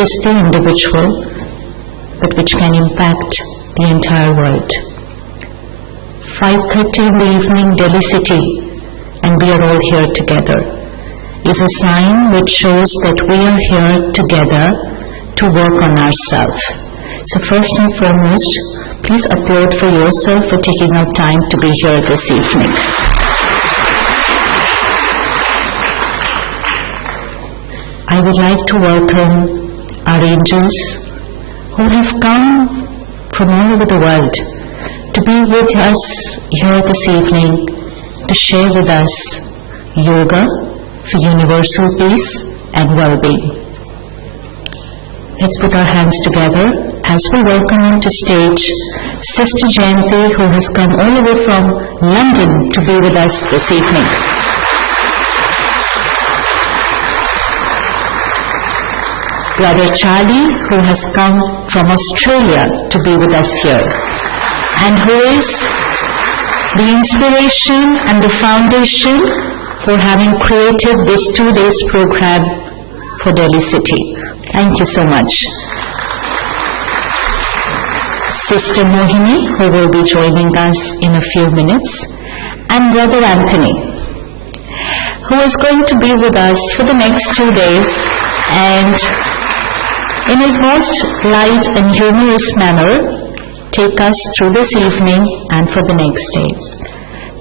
just the individual, but which can impact the entire world. 5:30 in the evening, Delhi city, and we are all here together, is a sign which shows that we are here together to work on ourselves. So first and foremost, please applaud for yourself for taking out time to be here this evening. I would like to welcome our angels who have come from all over the world to be with us here this evening to share with us yoga for universal peace and well-being. Let's put our hands together as we welcome onto stage Sister Jayanti, who has come all the way from London to be with us this evening. Brother Charlie, who has come from Australia to be with us here, and who is the inspiration and the foundation for having created this 2 days program for Delhi City. Thank you so much. Sister Mohini, who will be joining us in a few minutes, and Brother Anthony, who is going to be with us for the next 2 days and in his most light and humorous manner take us through this evening and for the next day.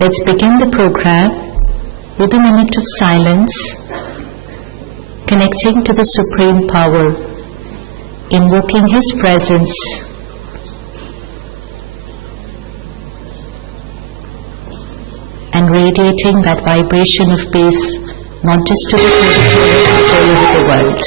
Let's begin the program with a minute of silence, connecting to the Supreme Power, invoking His presence, and radiating that vibration of peace not just to the territory but all over the world.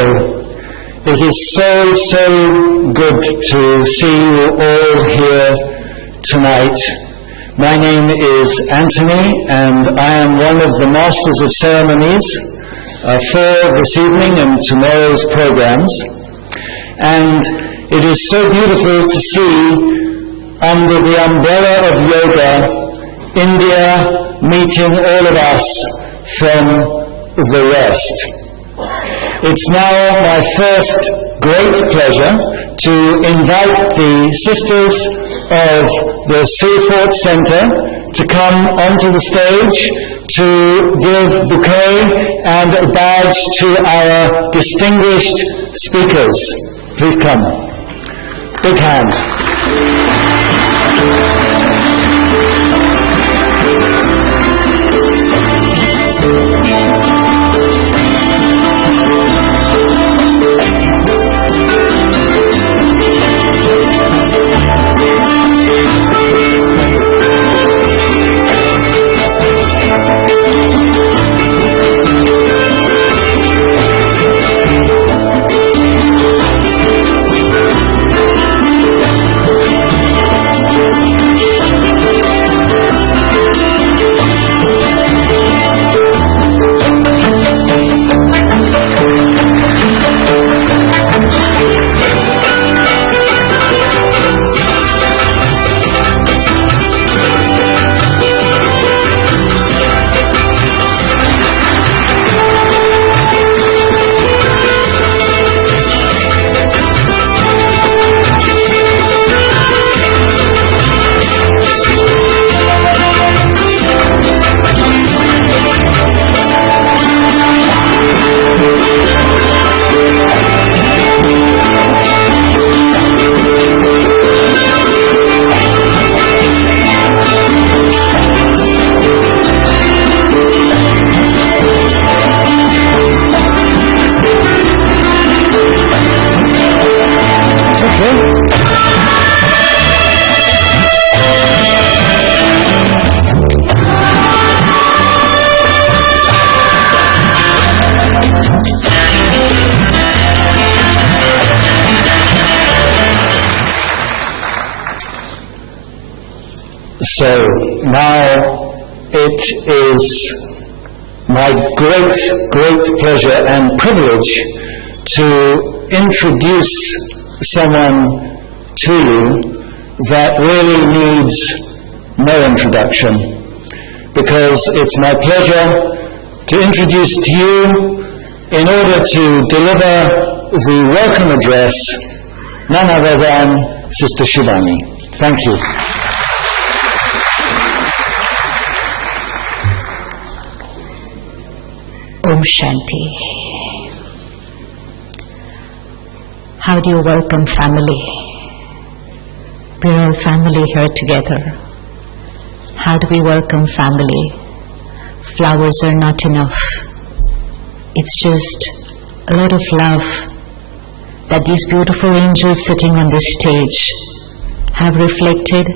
It is so good to see you all here tonight. My name is Anthony, and I am one of the Masters of Ceremonies for this evening and tomorrow's programs. And it is so beautiful to see, under the umbrella of yoga, India meeting all of us from the West. It's now my first great pleasure to invite the sisters of the Seafort Center to come onto the stage to give bouquet and a badge to our distinguished speakers. Please come. Big hand. So now it is my great pleasure and privilege to introduce someone to you that really needs no introduction, because it's my pleasure to introduce to you, in order to deliver the welcome address, none other than Sister Shivani. Thank you. Om Shanti. How do you welcome family? We're all family here together. How do we welcome family? Flowers are not enough. It's just a lot of love that these beautiful angels sitting on this stage have reflected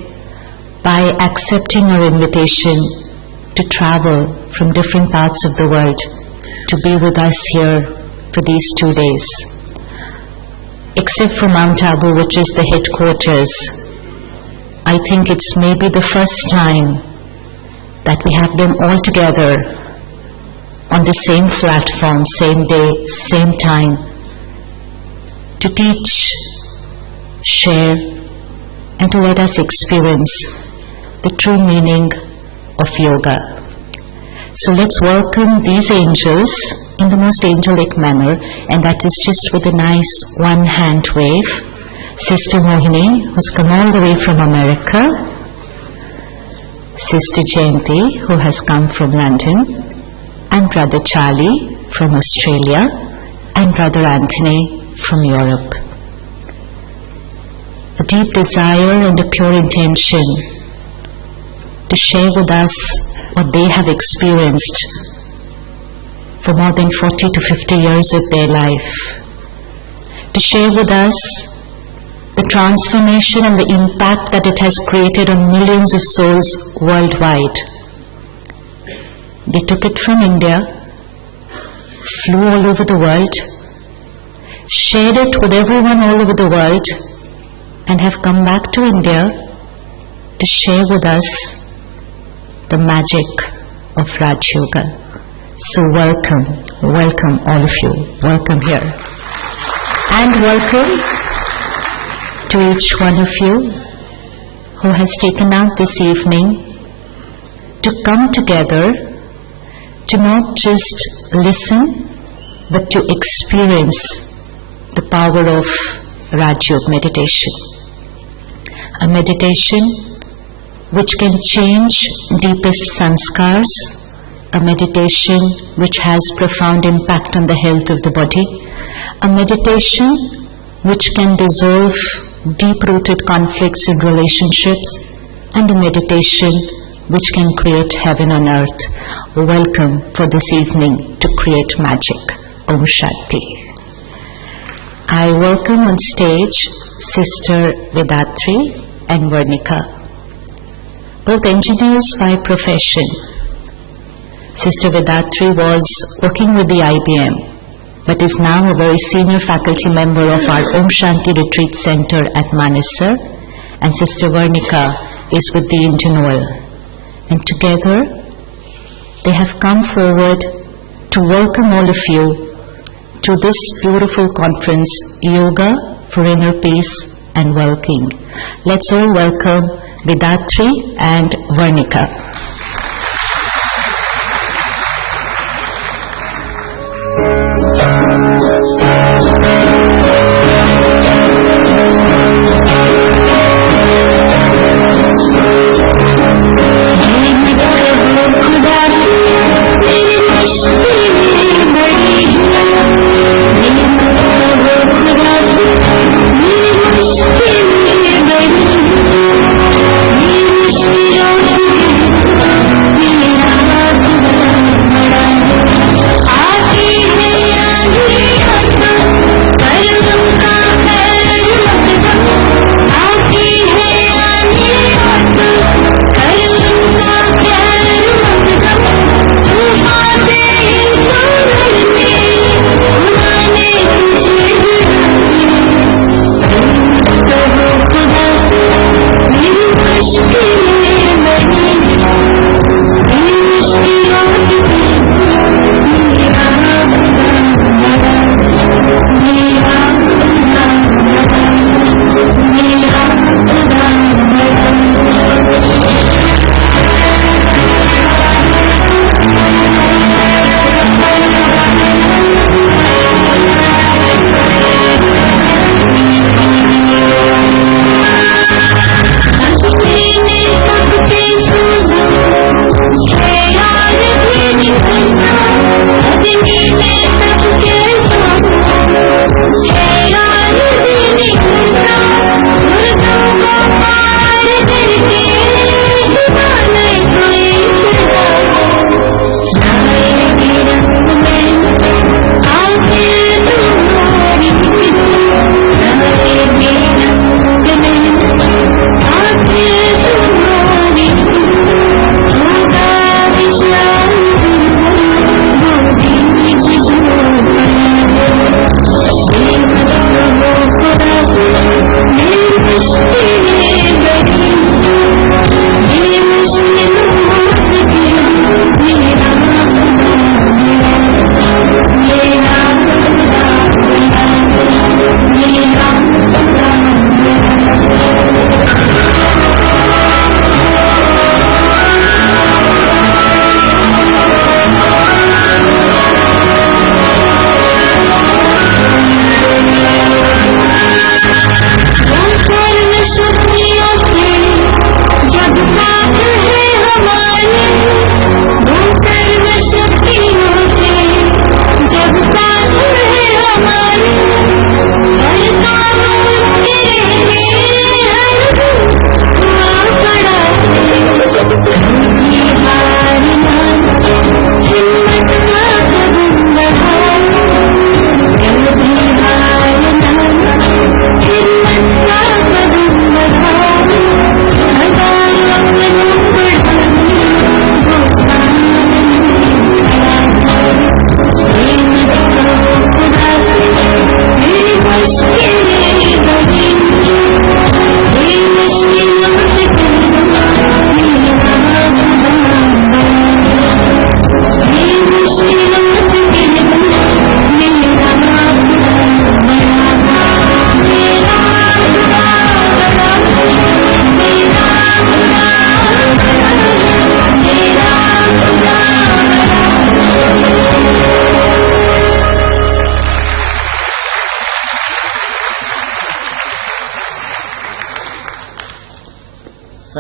by accepting our invitation to travel from different parts of the world to be with us here for these 2 days. Except for Mount Abu, which is the headquarters, I think it's maybe the first time that we have them all together on the same platform, same day, same time, to teach, share, and to let us experience the true meaning of yoga. So let's welcome these angels in the most angelic manner, and that is just with a nice one-hand wave. Sister Mohini, who's come all the way from America, Sister Jayanti, who has come from London, and Brother Charlie from Australia, and Brother Anthony from Europe. A deep desire and a pure intention to share with us what they have experienced for more than 40 to 50 years of their life, to share with us the transformation and the impact that it has created on millions of souls worldwide. They took it from India, flew all over the world, shared it with everyone all over the world, and have come back to India to share with us the magic of Raj Yoga. So welcome all of you. Welcome here. And welcome to each one of you who has taken out this evening to come together to not just listen but to experience the power of Raj Yoga meditation. A meditation which can change deepest sanskars, a meditation which has profound impact on the health of the body, a meditation which can dissolve deep-rooted conflicts in relationships, and a meditation which can create heaven on earth. Welcome for this evening to create magic. Om Shanti. I welcome on stage Sister Vedatri and Varnika, both engineers by profession. Sister Vedatri was working with the IBM, but is now a very senior faculty member of our Om Shanti Retreat Center at Manesar, and Sister Varnika is with the Indian Oil. And together, they have come forward to welcome all of you to this beautiful conference, Yoga for Inner Peace and Well-being. Let's all welcome Vedatri and Varnika.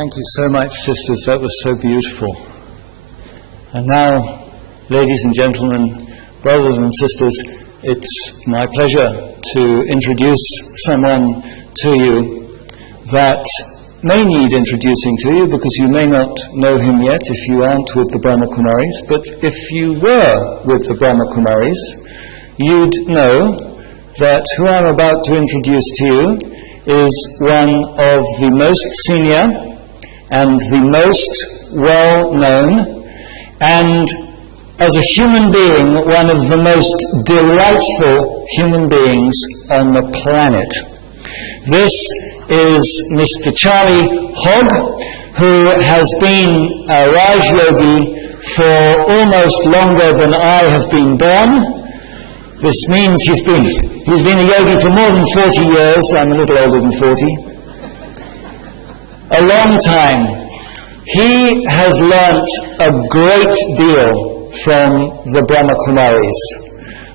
Thank you so much, sisters. That was so beautiful. And now, ladies and gentlemen, brothers and sisters, it's my pleasure to introduce someone to you that may need introducing to you, because you may not know him yet if you aren't with the Brahma Kumaris. But if you were with the Brahma Kumaris, you'd know that who I'm about to introduce to you is one of the most senior and the most well-known, and as a human being, one of the most delightful human beings on the planet. This is Mr. Charlie Hogg, who has been a Raj Yogi for almost longer than I have been born. This means he's been a yogi for more than 40 years. I'm a little older than 40. A long time. He has learnt a great deal from the Brahma Kumaris,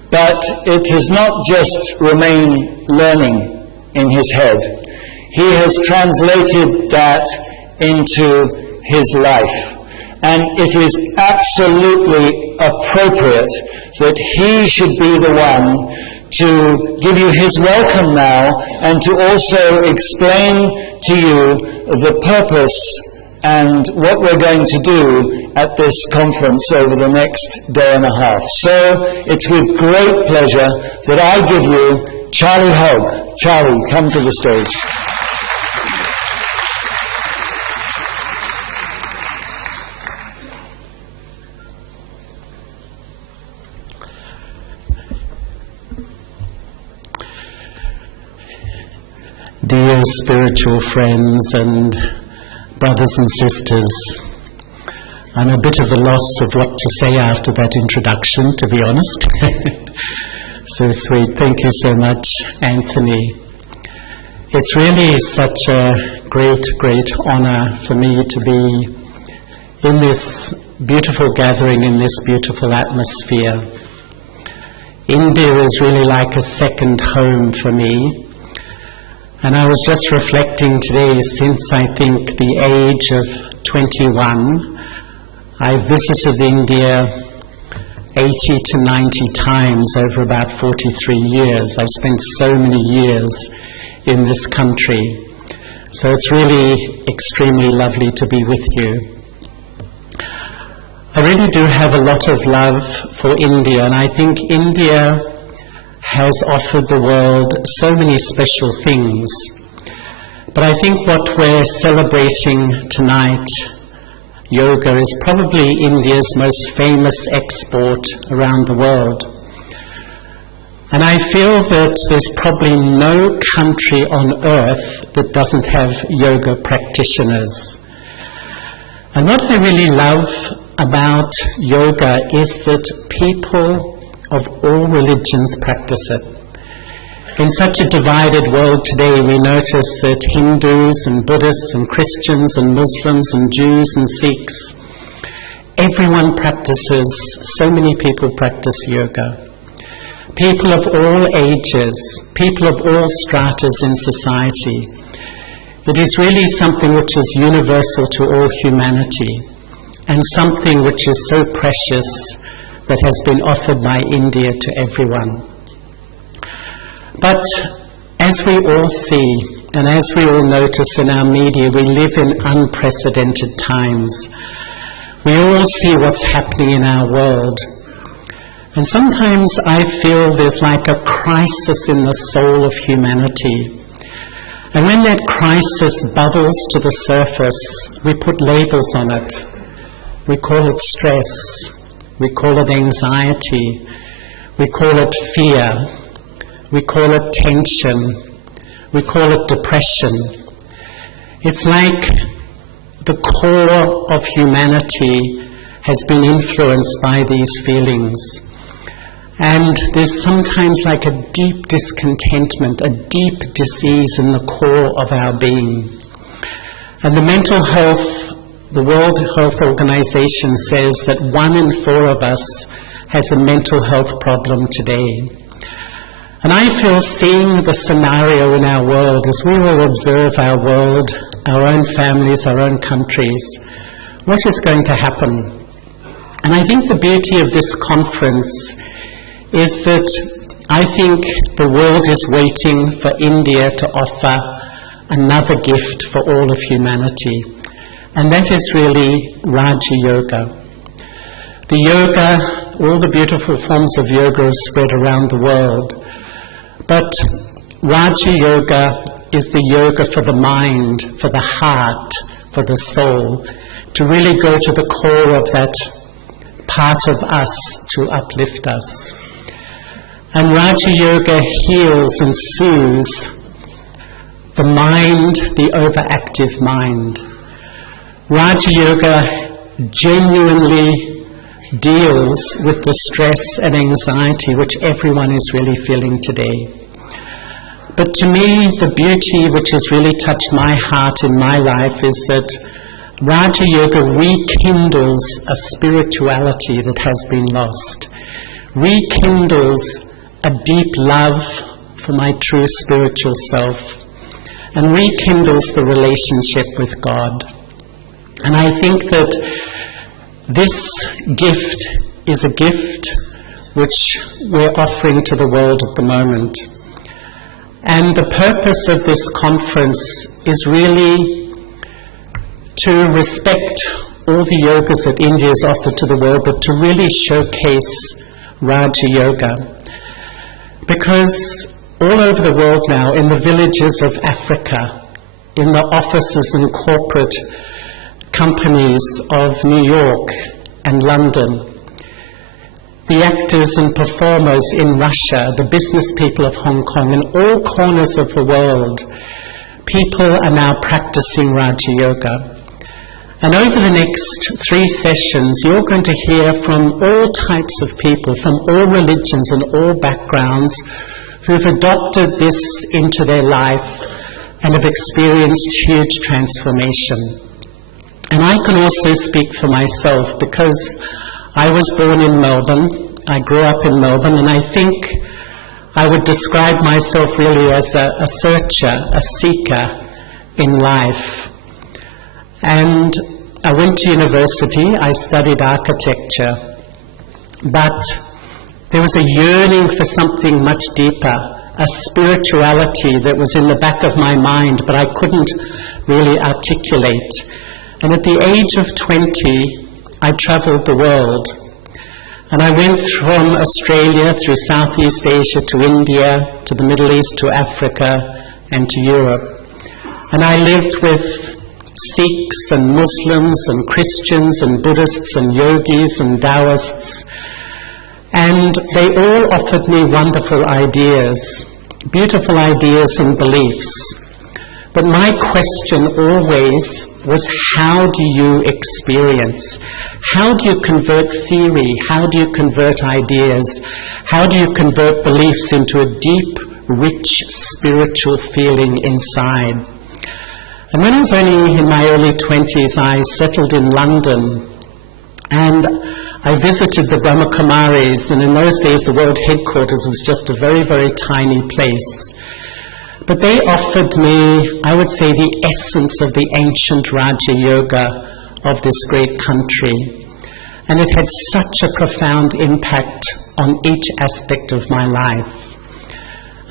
but it has not just remained learning in his head. He has translated that into his life. And it is absolutely appropriate that he should be the one to give you his welcome now, and to also explain to you the purpose and what we're going to do at this conference over the next day and a half. So it's with great pleasure that I give you Charlie Hogg. Charlie, come to the stage. Dear spiritual friends and brothers and sisters, I'm a bit of a loss of what to say after that introduction, to be honest. So sweet. Thank you so much, Anthony. It's really such a great, great honor for me to be in this beautiful gathering, in this beautiful atmosphere. India is really like a second home for me. And I was just reflecting today, since I think the age of 21, I visited India 80 to 90 times over about 43 years. I've spent so many years in this country. So it's really extremely lovely to be with you. I really do have a lot of love for India, and I think India has offered the world so many special things. But I think what we're celebrating tonight, yoga, is probably India's most famous export around the world. And I feel that there's probably no country on earth that doesn't have yoga practitioners. And what I really love about yoga is that people of all religions practice it. In such a divided world today, we notice that Hindus and Buddhists and Christians and Muslims and Jews and Sikhs, everyone practices, so many people practice yoga. People of all ages, people of all stratas in society. It is really something which is universal to all humanity, and something which is so precious that has been offered by India to everyone. But as we all see, and as we all notice in our media, we live in unprecedented times. We all see what's happening in our world. And sometimes I feel there's like a crisis in the soul of humanity. And when that crisis bubbles to the surface, we put labels on it. We call it stress. We call it anxiety. We call it fear. We call it tension. We call it depression. It's like the core of humanity has been influenced by these feelings. And there's sometimes like a deep discontentment, a deep disease in the core of our being. And the mental health, the World Health Organization says that 1 in 4 of us has a mental health problem today. And I feel seeing the scenario in our world, as we will observe our world, our own families, our own countries, what is going to happen? And I think the beauty of this conference is that I think the world is waiting for India to offer another gift for all of humanity. And that is really Raja Yoga. The yoga, all the beautiful forms of yoga are spread around the world. But Raja Yoga is the yoga for the mind, for the heart, for the soul, to really go to the core of that part of us to uplift us. And Raja Yoga heals and soothes the mind, the overactive mind. Raja Yoga genuinely deals with the stress and anxiety which everyone is really feeling today. But to me, the beauty which has really touched my heart in my life is that Raja Yoga rekindles a spirituality that has been lost, rekindles a deep love for my true spiritual self, and rekindles the relationship with God. And I think that this gift is a gift which we're offering to the world at the moment. And the purpose of this conference is really to respect all the yogas that India has offered to the world, but to really showcase Raja Yoga. Because all over the world now, in the villages of Africa, in the offices and corporate companies of New York and London, the actors and performers in Russia, the business people of Hong Kong, in all corners of the world, people are now practicing Raja Yoga. And over the next 3 sessions, you're going to hear from all types of people, from all religions and all backgrounds, who've adopted this into their life and have experienced huge transformation. And I can also speak for myself, because I was born in Melbourne, I grew up in Melbourne, and I think I would describe myself really as a searcher, a seeker in life. And I went to university, I studied architecture, but there was a yearning for something much deeper, a spirituality that was in the back of my mind, but I couldn't really articulate. And at the age of 20, I traveled the world. And I went from Australia through Southeast Asia to India, to the Middle East, to Africa, and to Europe. And I lived with Sikhs and Muslims and Christians and Buddhists and yogis and Taoists. And they all offered me wonderful ideas, beautiful ideas and beliefs. But my question always was, how do you experience? How do you convert theory? How do you convert ideas? How do you convert beliefs into a deep, rich, spiritual feeling inside? And when I was only in my early 20s, I settled in London, and I visited the Brahma Kumaris, and in those days the world headquarters was just a very, very tiny place. But they offered me, I would say, the essence of the ancient Raja Yoga of this great country. And it had such a profound impact on each aspect of my life.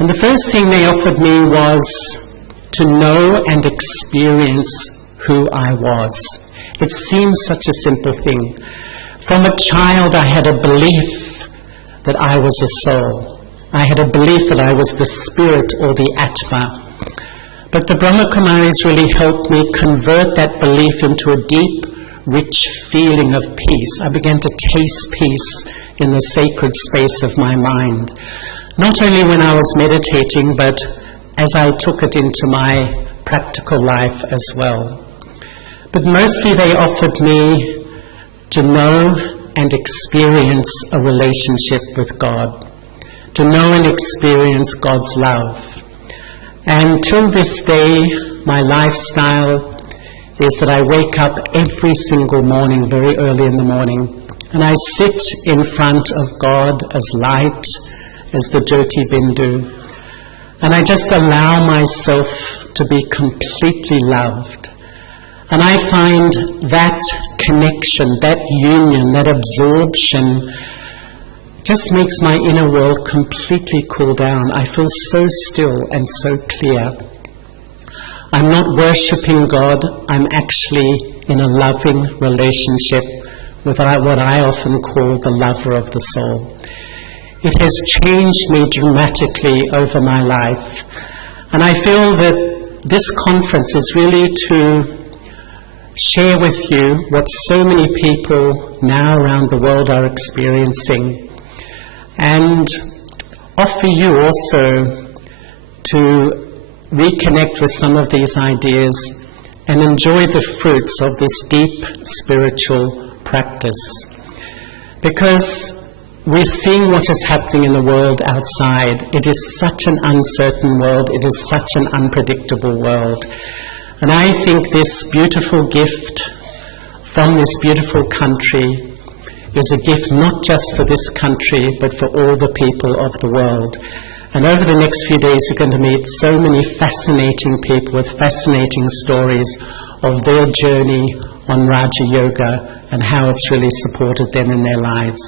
And the first thing they offered me was to know and experience who I was. It seems such a simple thing. From a child, I had a belief that I was a soul. I had a belief that I was the spirit or the Atma. But the Brahma Kumaris really helped me convert that belief into a deep, rich feeling of peace. I began to taste peace in the sacred space of my mind. Not only when I was meditating, but as I took it into my practical life as well. But mostly they offered me to know and experience a relationship with God, to know and experience God's love. And till this day, my lifestyle is that I wake up every single morning, very early in the morning, and I sit in front of God as light, as the Jyoti Bindu. And I just allow myself to be completely loved. And I find that connection, that union, that absorption just makes my inner world completely cool down. I feel so still and so clear. I'm not worshipping God, I'm actually in a loving relationship with what I often call the lover of the soul. It has changed me dramatically over my life. And I feel that this conference is really to share with you what so many people now around the world are experiencing, and offer you also to reconnect with some of these ideas and enjoy the fruits of this deep spiritual practice. Because we're seeing what is happening in the world outside. It is such an uncertain world. It is such an unpredictable world. And I think this beautiful gift from this beautiful country is a gift not just for this country, but for all the people of the world. And over the next few days you're going to meet so many fascinating people with fascinating stories of their journey on Raja Yoga and how it's really supported them in their lives.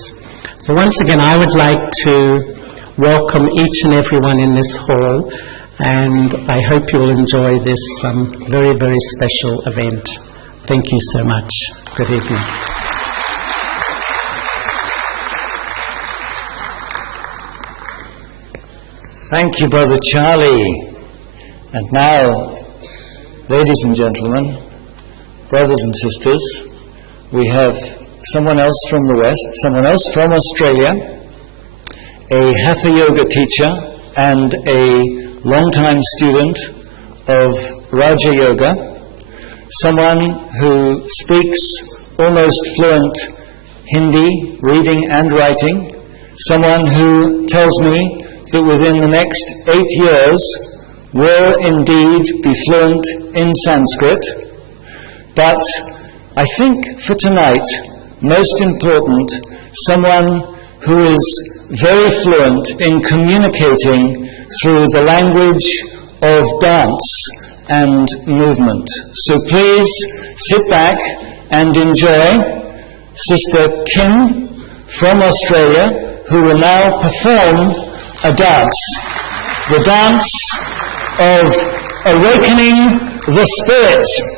So once again, I would like to welcome each and everyone in this hall, and I hope you'll enjoy this very, very special event. Thank you so much. Good evening. Thank you, Brother Charlie. And now, ladies and gentlemen, brothers and sisters, we have someone else from the West, someone else from Australia, a Hatha Yoga teacher and a long-time student of Raja Yoga, someone who speaks almost fluent Hindi, reading and writing, someone who tells me that within the next 8 years will indeed be fluent in Sanskrit. But I think for tonight, most important, someone who is very fluent in communicating through the language of dance and movement. So please sit back and enjoy Sister Kim from Australia, who will now perform a dance, the dance of awakening the spirit.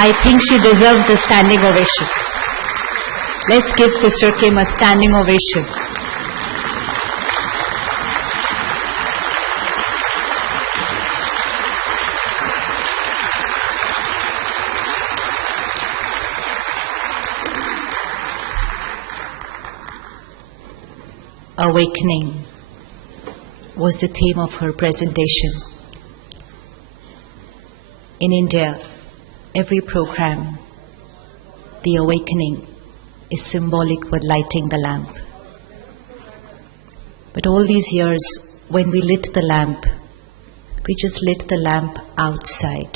I think she deserves a standing ovation. Let's give Sister Kim a standing ovation. Awakening was the theme of her presentation. In India, every program, the awakening is symbolic with lighting the lamp. But all these years, when we lit the lamp, we just lit the lamp outside.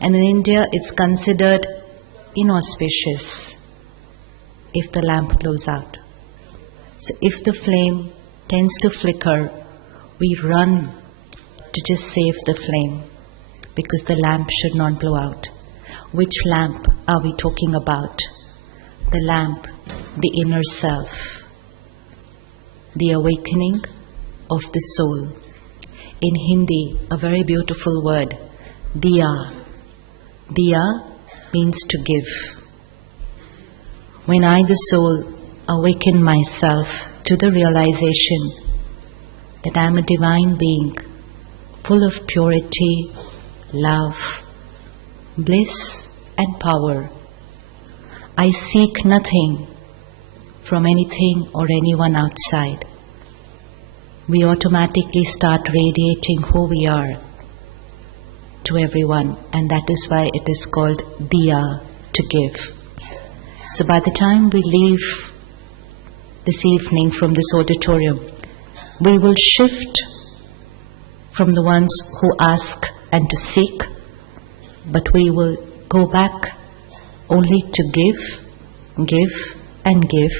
And in India, it's considered inauspicious if the lamp blows out. So if the flame tends to flicker, we run to just save the flame because the lamp should not blow out. Which lamp are we talking about? The lamp, the inner self, the awakening of the soul. In Hindi, a very beautiful word, diya. Diya means to give. When I, the soul, awaken myself to the realization that I am a divine being, full of purity, love, bliss and power, I seek nothing from anything or anyone outside. We automatically start radiating who we are to everyone, and that is why it is called diya, to give. So by the time we leave this evening from this auditorium, we will shift from the ones who ask and to seek, but we will go back only to give and give.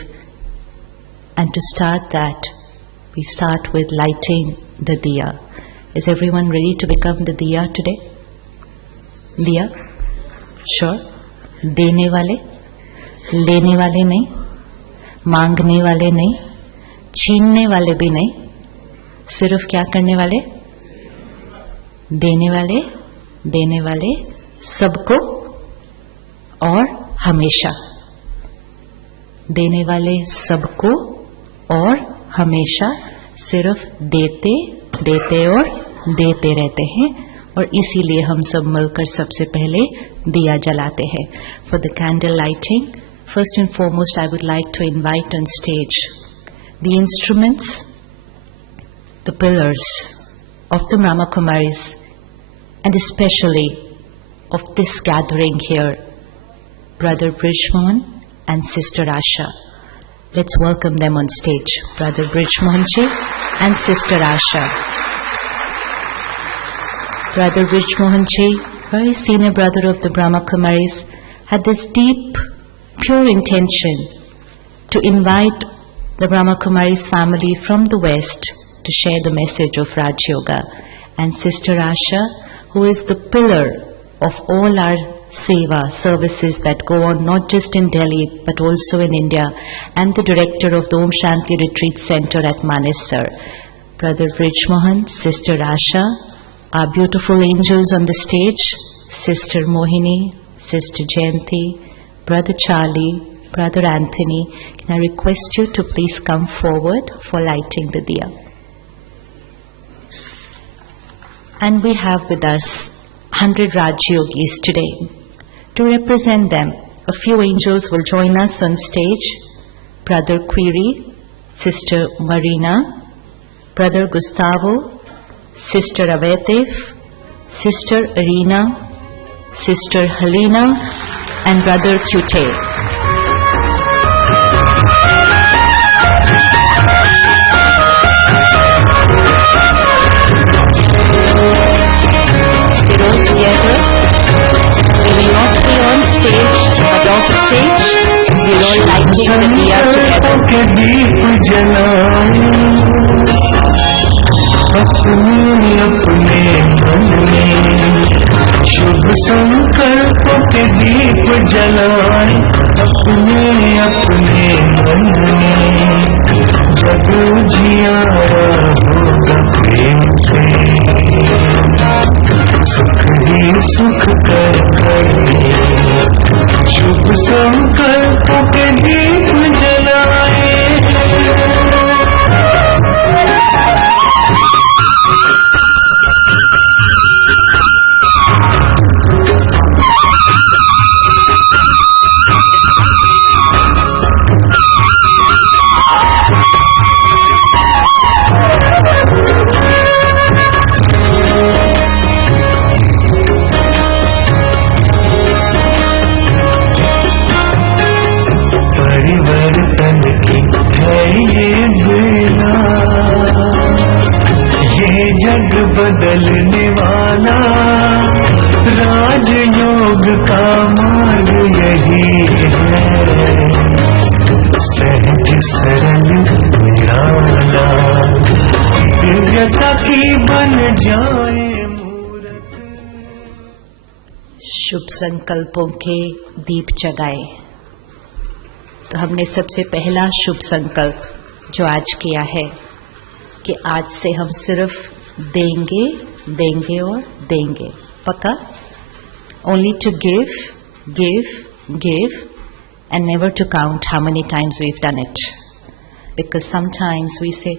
And to start that, we start with lighting the diya. Is everyone ready to become the diya today? Diya? Sure? Dene wale? Lene wale nahi? Mangne wale nahi? छीनने वाले भी नहीं, सिर्फ क्या करने वाले? देने वाले सबको और हमेशा. देने वाले सबको और हमेशा, सिर्फ देते और देते रहते हैं, और इसीलिए हम सब मिलकर सबसे पहले दिया जलाते हैं. For the candle lighting, first and foremost I would like to invite on stage the instruments, the pillars of the Brahma Kumaris, and especially of this gathering here, Brother Brijmohan and Sister Asha. Let's welcome them on stage, Brother Brijmohanji and Sister Asha. Brother Brijmohanji, very senior brother of the Brahma Kumaris, had this deep, pure intention to invite the Brahma Kumaris family from the West to share the message of Raj Yoga. And Sister Asha, who is the pillar of all our seva services that go on not just in Delhi but also in India, and the director of the Om Shanti Retreat Center at Manesar. Brother Brijmohan, Sister Asha, our beautiful angels on the stage, Sister Mohini, Sister Jayanti, Brother Charlie, Brother Anthony, can I request you to please come forward for lighting the diya. And we have with us 100 Raj Yogis today. To represent them, a few angels will join us on stage. Brother Quiri, Sister Marina, Brother Gustavo, Sister Avetev, Sister Irina, Sister Helena, and Brother Cute. We're all together. We will not be on stage, but off stage, we're all lighting the diya together. शुभ संकल्पों के दीप जलाए अपने अपने मन में, जब उजियारा होगा प्रेम से, सुख ही सुख कर बदलने वाला राजयोग का मार्ग यही है सहज सरल निराला दिव्यता की बन जाए मूरत शुभ संकल्पों के दीप जगाए। तो हमने सबसे पहला शुभ संकल्प जो आज किया है कि आज से हम सिर्फ देंगे देंगे और देंगे। पक्का? Only to give, give, give and never to count how many times we've done it. Because sometimes we say,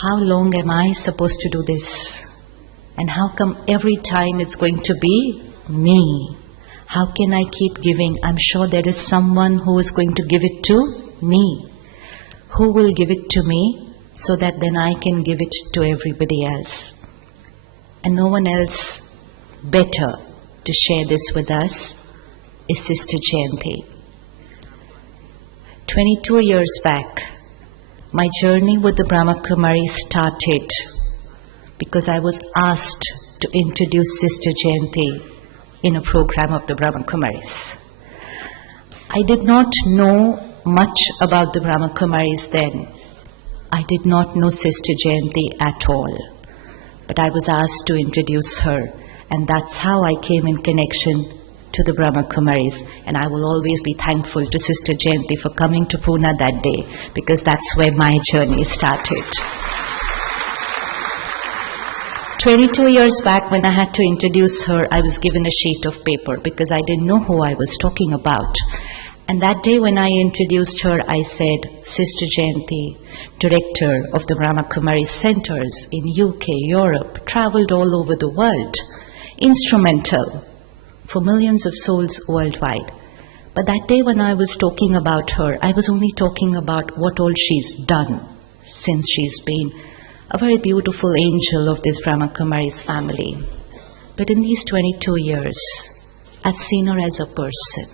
how long am I supposed to do this? And how come every time it's going to be me? How can I keep giving? I'm sure there is someone who is going to give it to me. Who will give it to me so that then I can give it to everybody else? And no one else better to share this with us is Sister Jayanti. 22 years back, my journey with the Brahma Kumaris started because I was asked to introduce Sister Jayanti in a program of the Brahma Kumaris. I did not know much about the Brahma Kumaris then. I did not know Sister Jayanti at all. But I was asked to introduce her, and that's how I came in connection to the Brahma Kumaris. And I will always be thankful to Sister Jayanti for coming to Pune that day, because that's where my journey started. 22 years back, when I had to introduce her, I was given a sheet of paper because I didn't know who I was talking about. And that day when I introduced her, I said, Sister Jayanti, director of the Brahma Kumari centers in UK, Europe, travelled all over the world, instrumental for millions of souls worldwide. But that day when I was talking about her, I was only talking about what all she's done since she's been a very beautiful angel of this Brahma Kumari's family. But in these 22 years, I've seen her as a person.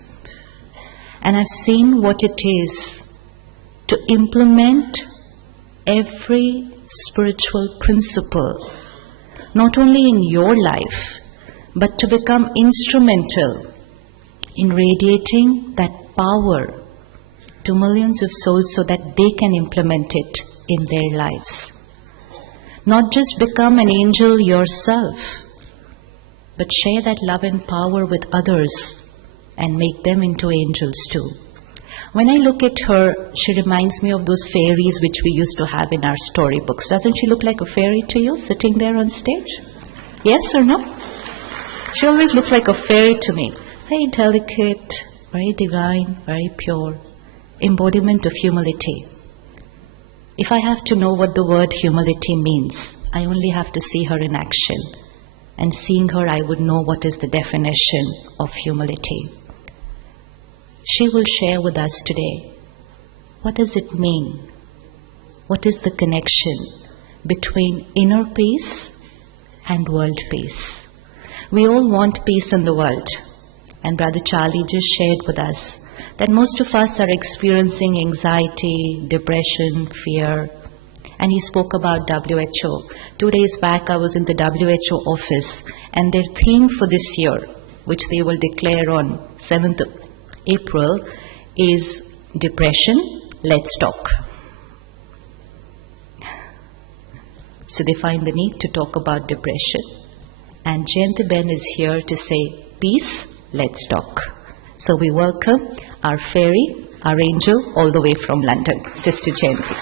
And I've seen what it is to implement every spiritual principle, not only in your life, but to become instrumental in radiating that power to millions of souls so that they can implement it in their lives. Not just become an angel yourself, but share that love and power with others and make them into angels too. When I look at her, she reminds me of those fairies which we used to have in our storybooks. Doesn't she look like a fairy to you, sitting there on stage? Yes or no? She always looks like a fairy to me. Very delicate, very divine, very pure, embodiment of humility. If I have to know what the word humility means, I only have to see her in action. And seeing her, I would know what is the definition of humility. She will share with us today, what does it mean? What is the connection between inner peace and world peace? We all want peace in the world. And Brother Charlie just shared with us that most of us are experiencing anxiety, depression, fear. And he spoke about WHO. 2 days back I was in the WHO office, and their theme for this year, which they will declare on 7th of April, is Depression, Let's Talk. So they find the need to talk about depression. And Jayanti Ben is here to say, peace, let's talk. So we welcome our fairy, our angel, all the way from London, Sister Jayanti.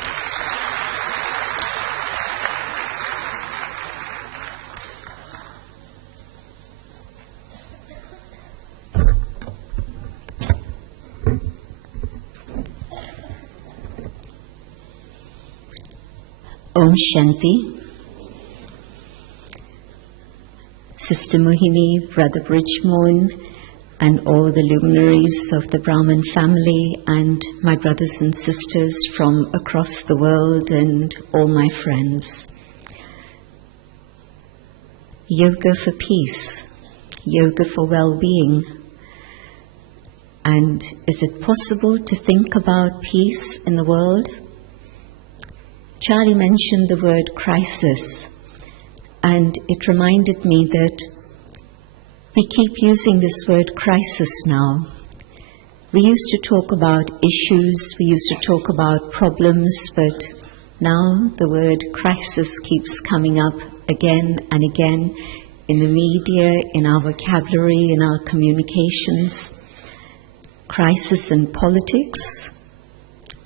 Om Shanti. Sister Mohini, Brother Bridgemore, and all the luminaries of the Brahmin family, and my brothers and sisters from across the world, and all my friends. Yoga for peace, yoga for well-being. And is it possible to think about peace in the world? Charlie mentioned the word crisis, And it reminded me that we keep using this word crisis now. We used to talk about issues, we used to talk about problems, but now the word crisis keeps coming up again and again in the media, in our vocabulary, in our communications. Crisis in politics,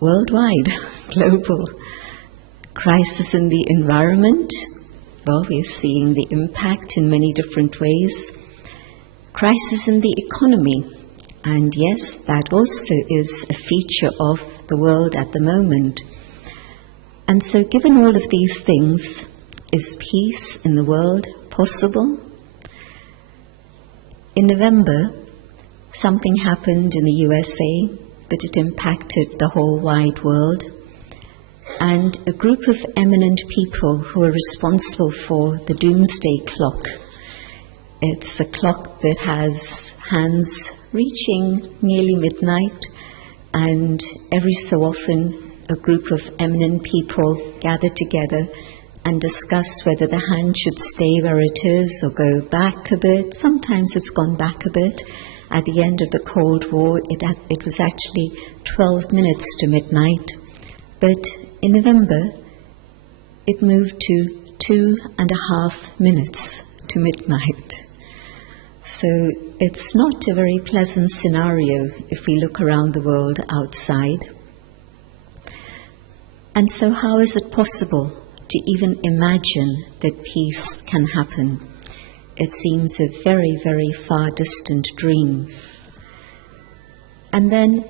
worldwide, global. Crisis in the environment, well, we're seeing the impact in many different ways. Crisis in the economy, and yes, that also is a feature of the world at the moment. And so given all of these things, is peace in the world possible? In November, something happened in the USA, but it impacted the whole wide world. And a group of eminent people who are responsible for the doomsday clock. It's a clock that has hands reaching nearly midnight, and every so often a group of eminent people gather together and discuss whether the hand should stay where it is or go back a bit. Sometimes it's gone back a bit. At the end of the Cold War, it was actually 12 minutes to midnight. But in November, it moved to 2.5 minutes to midnight. So it's not a very pleasant scenario if we look around the world outside. And so how is it possible to even imagine that peace can happen? It seems a very, very far distant dream. And then,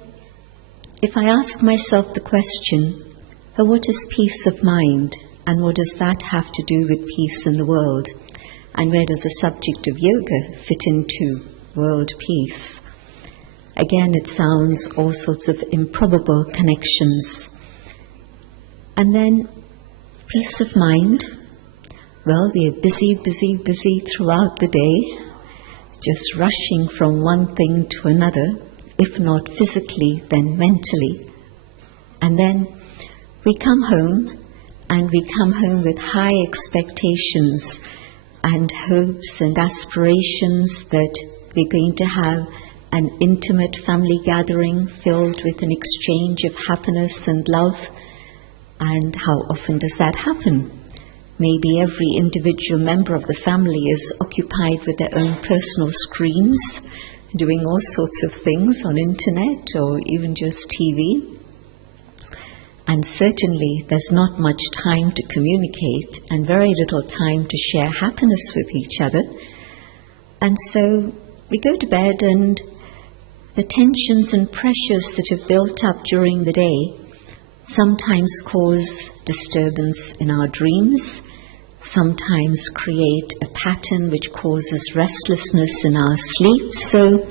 if I ask myself the question, well, what is peace of mind, and what does that have to do with peace in the world? And where does the subject of yoga fit into world peace? Again, it sounds all sorts of improbable connections. And then, peace of mind. Well, we are busy throughout the day, just rushing from one thing to another, if not physically, then mentally. And then we come home, and we come home with high expectations and hopes and aspirations that we're going to have an intimate family gathering filled with an exchange of happiness and love. And how often does that happen? Maybe every individual member of the family is occupied with their own personal screens, doing all sorts of things on internet or even just TV. And certainly there's not much time to communicate and very little time to share happiness with each other. And so we go to bed, and the tensions and pressures that have built up during the day sometimes cause disturbance in our dreams, sometimes create a pattern which causes restlessness in our sleep, so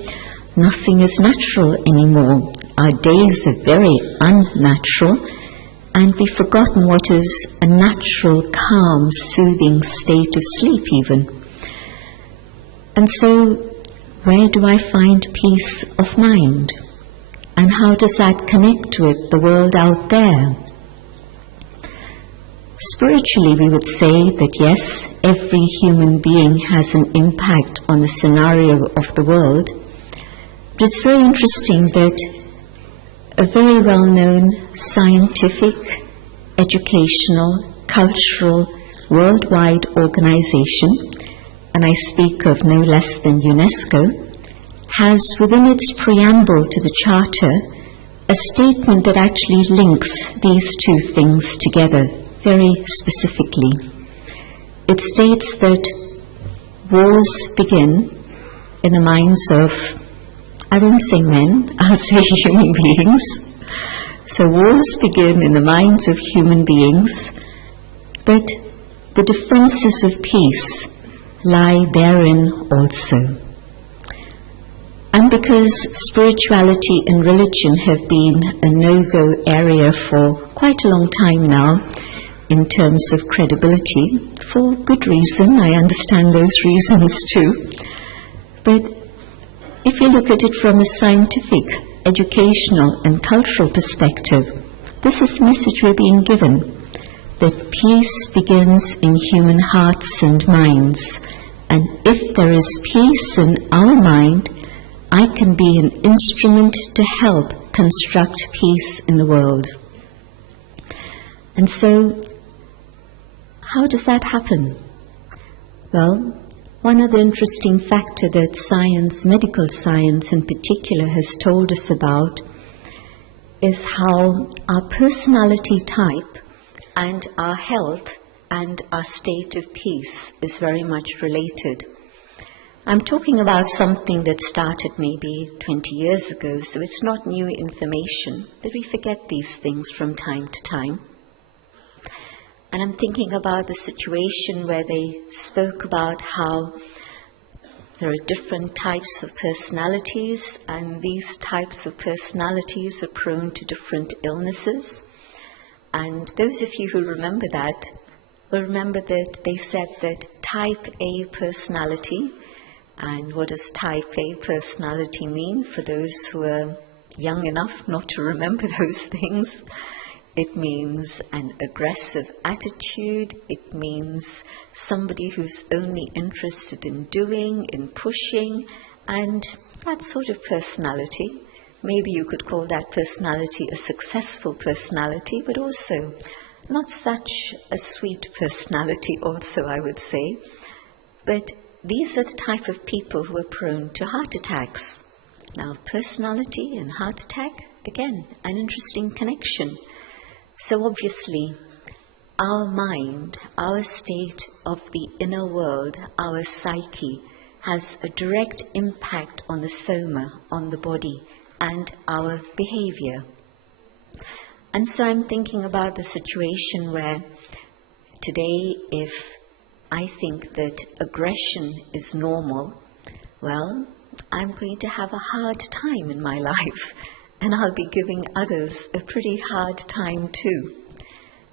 nothing is natural anymore. Our days are very unnatural, and we've forgotten what is a natural, calm, soothing state of sleep even. And so, where do I find peace of mind? And how does that connect with the world out there? Spiritually, we would say that yes, every human being has an impact on the scenario of the world. But it's very interesting that a very well-known scientific, educational, cultural, worldwide organization, and I speak of no less than UNESCO, has within its preamble to the Charter a statement that actually links these two things together very specifically. It states that wars begin in the minds of, I won't say men, I'll say human beings. So wars begin in the minds of human beings, but the defenses of peace lie therein also. And because spirituality and religion have been a no-go area for quite a long time now, in terms of credibility, for good reason, I understand those reasons too. But if you look at it from a scientific, educational and cultural perspective, this is the message we're being given. that peace begins in human hearts and minds. And if there is peace in our mind, I can be an instrument to help construct peace in the world. And so, how does that happen? Well, one other interesting factor that science, medical science in particular, has told us about is how our personality type and our health and our state of peace is very much related. I'm talking about something that started maybe 20 years ago, so it's not new information, but we forget these things from time to time. And I'm thinking about the situation where they spoke about how there are different types of personalities, and these types of personalities are prone to different illnesses. And those of you who remember that will remember that they said that type A personality, and what does type A personality mean for those who are young enough not to remember those things? It means an aggressive attitude. It means somebody who's only interested in doing, in pushing, and that sort of personality. Maybe you could call that personality a successful personality, but also not such a sweet personality also, I would say. But these are the type of people who are prone to heart attacks. Now, personality and heart attack, again, an interesting connection. So obviously, our mind, our state of the inner world, our psyche, has a direct impact on the soma, on the body, and our behavior. And so I'm thinking about the situation where today, if I think that aggression is normal, well, I'm going to have a hard time in my life. And I'll be giving others a pretty hard time too.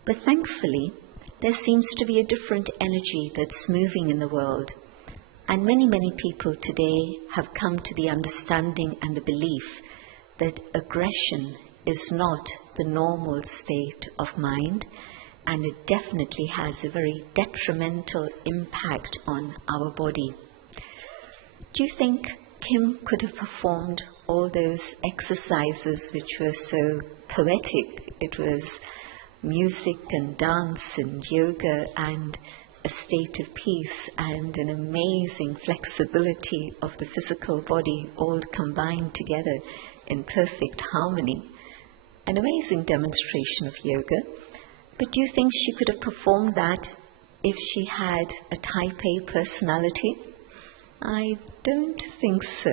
But thankfully, there seems to be a different energy that's moving in the world. And many, many people today have come to the understanding and the belief that aggression is not the normal state of mind, and it definitely has a very detrimental impact on our body. Do you think Kim could have performed all those exercises which were so poetic? It was music and dance and yoga and a state of peace and an amazing flexibility of the physical body all combined together in perfect harmony. An amazing demonstration of yoga. But do you think she could have performed that if she had a type A personality? I don't think so.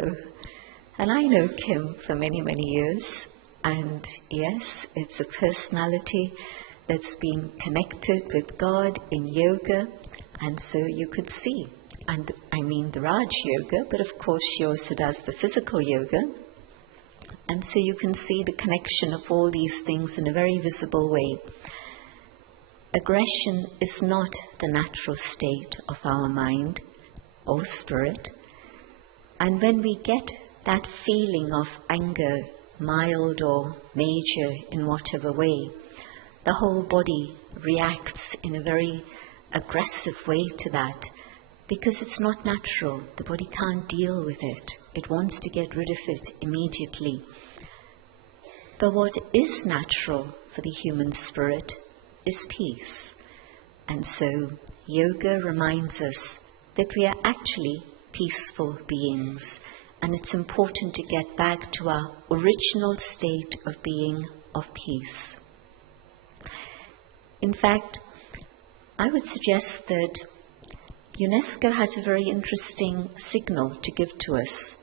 And I know Kim for many, many years. And yes, it's a personality that's been connected with God in yoga. And so you could see. And I mean the Raj yoga, but of course she also does the physical yoga. And so you can see the connection of all these things in a very visible way. Aggression is not the natural state of our mind or spirit. And when we get that feeling of anger, mild or major in whatever way, the whole body reacts in a very aggressive way to that because it's not natural. The body can't deal with it. It wants to get rid of it immediately. But what is natural for the human spirit is peace. And so yoga reminds us that we are actually peaceful beings, and it's important to get back to our original state of being of peace. In fact, I would suggest that UNESCO has a very interesting signal to give to us,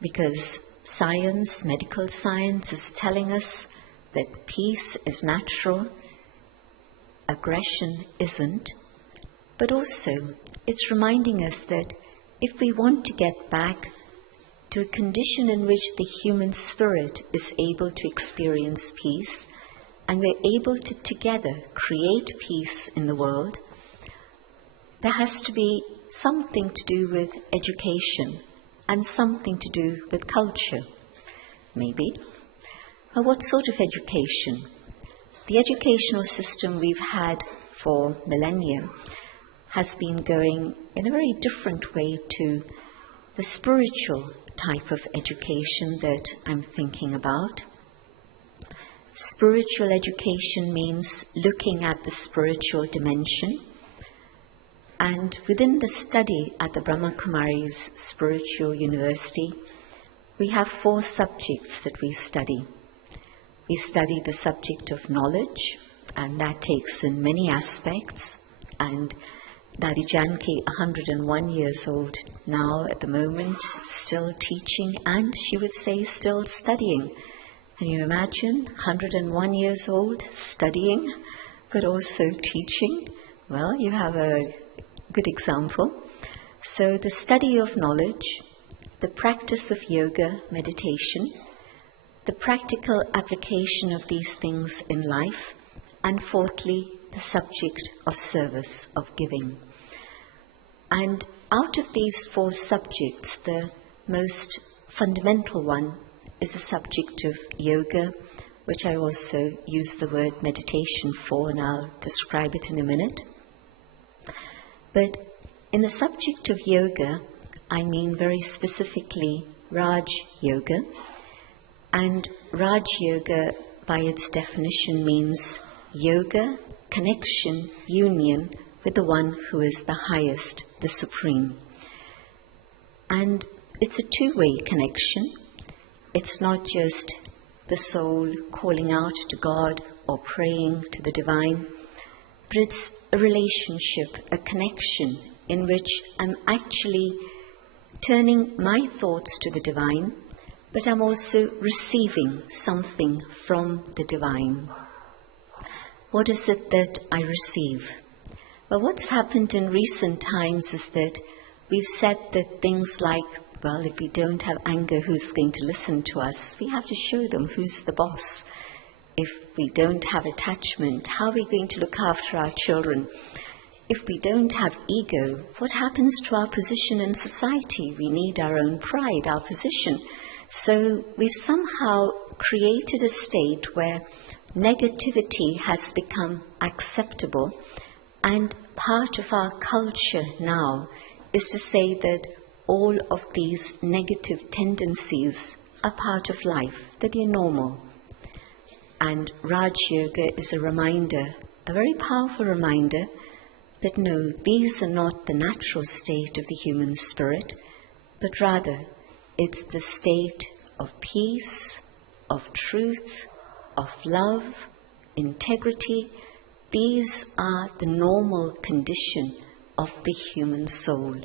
because science, medical science, is telling us that peace is natural, aggression isn't, but also it's reminding us that if we want to get back to a condition in which the human spirit is able to experience peace, and we're able to together create peace in the world, there has to be something to do with education and something to do with culture, maybe. Well, what sort of education? The educational system we've had for millennia has been going in a very different way to the spiritual type of education that I'm thinking about. Spiritual education means looking at the spiritual dimension, and within the study at the Brahma Kumari's Spiritual University, we have 4 subjects that we study. We study the subject of knowledge, and that takes in many aspects, and Dadi Janki, 101 years old now at the moment, still teaching, and she would say still studying. Can you imagine? 101 years old, studying, but also teaching. Well, you have a good example. So the study of knowledge, the practice of yoga, meditation, the practical application of these things in life, and fourthly, the subject of service, of giving. And out of these 4 subjects, the most fundamental one is the subject of yoga, which I also use the word meditation for, and I'll describe it in a minute. But in the subject of yoga, I mean very specifically Raj Yoga. And Raj Yoga, by its definition, means yoga, connection, union with the one who is the highest, the supreme. And it's a two-way connection. It's not just the soul calling out to God or praying to the divine, but it's a relationship, a connection in which I'm actually turning my thoughts to the divine, but I'm also receiving something from the divine. What is it that I receive? Well, what's happened in recent times is that we've said that things like, well, if we don't have anger, who's going to listen to us? We have to show them who's the boss. If we don't have attachment, how are we going to look after our children? If we don't have ego, what happens to our position in society? We need our own pride, our position. So we've somehow created a state where negativity has become acceptable, and part of our culture now is to say that all of these negative tendencies are part of life, that they're normal. And Raj Yoga is a reminder, a very powerful reminder, that no, these are not the natural state of the human spirit, but rather it's the state of peace, of truth, of love, integrity. These are the normal condition of the human soul.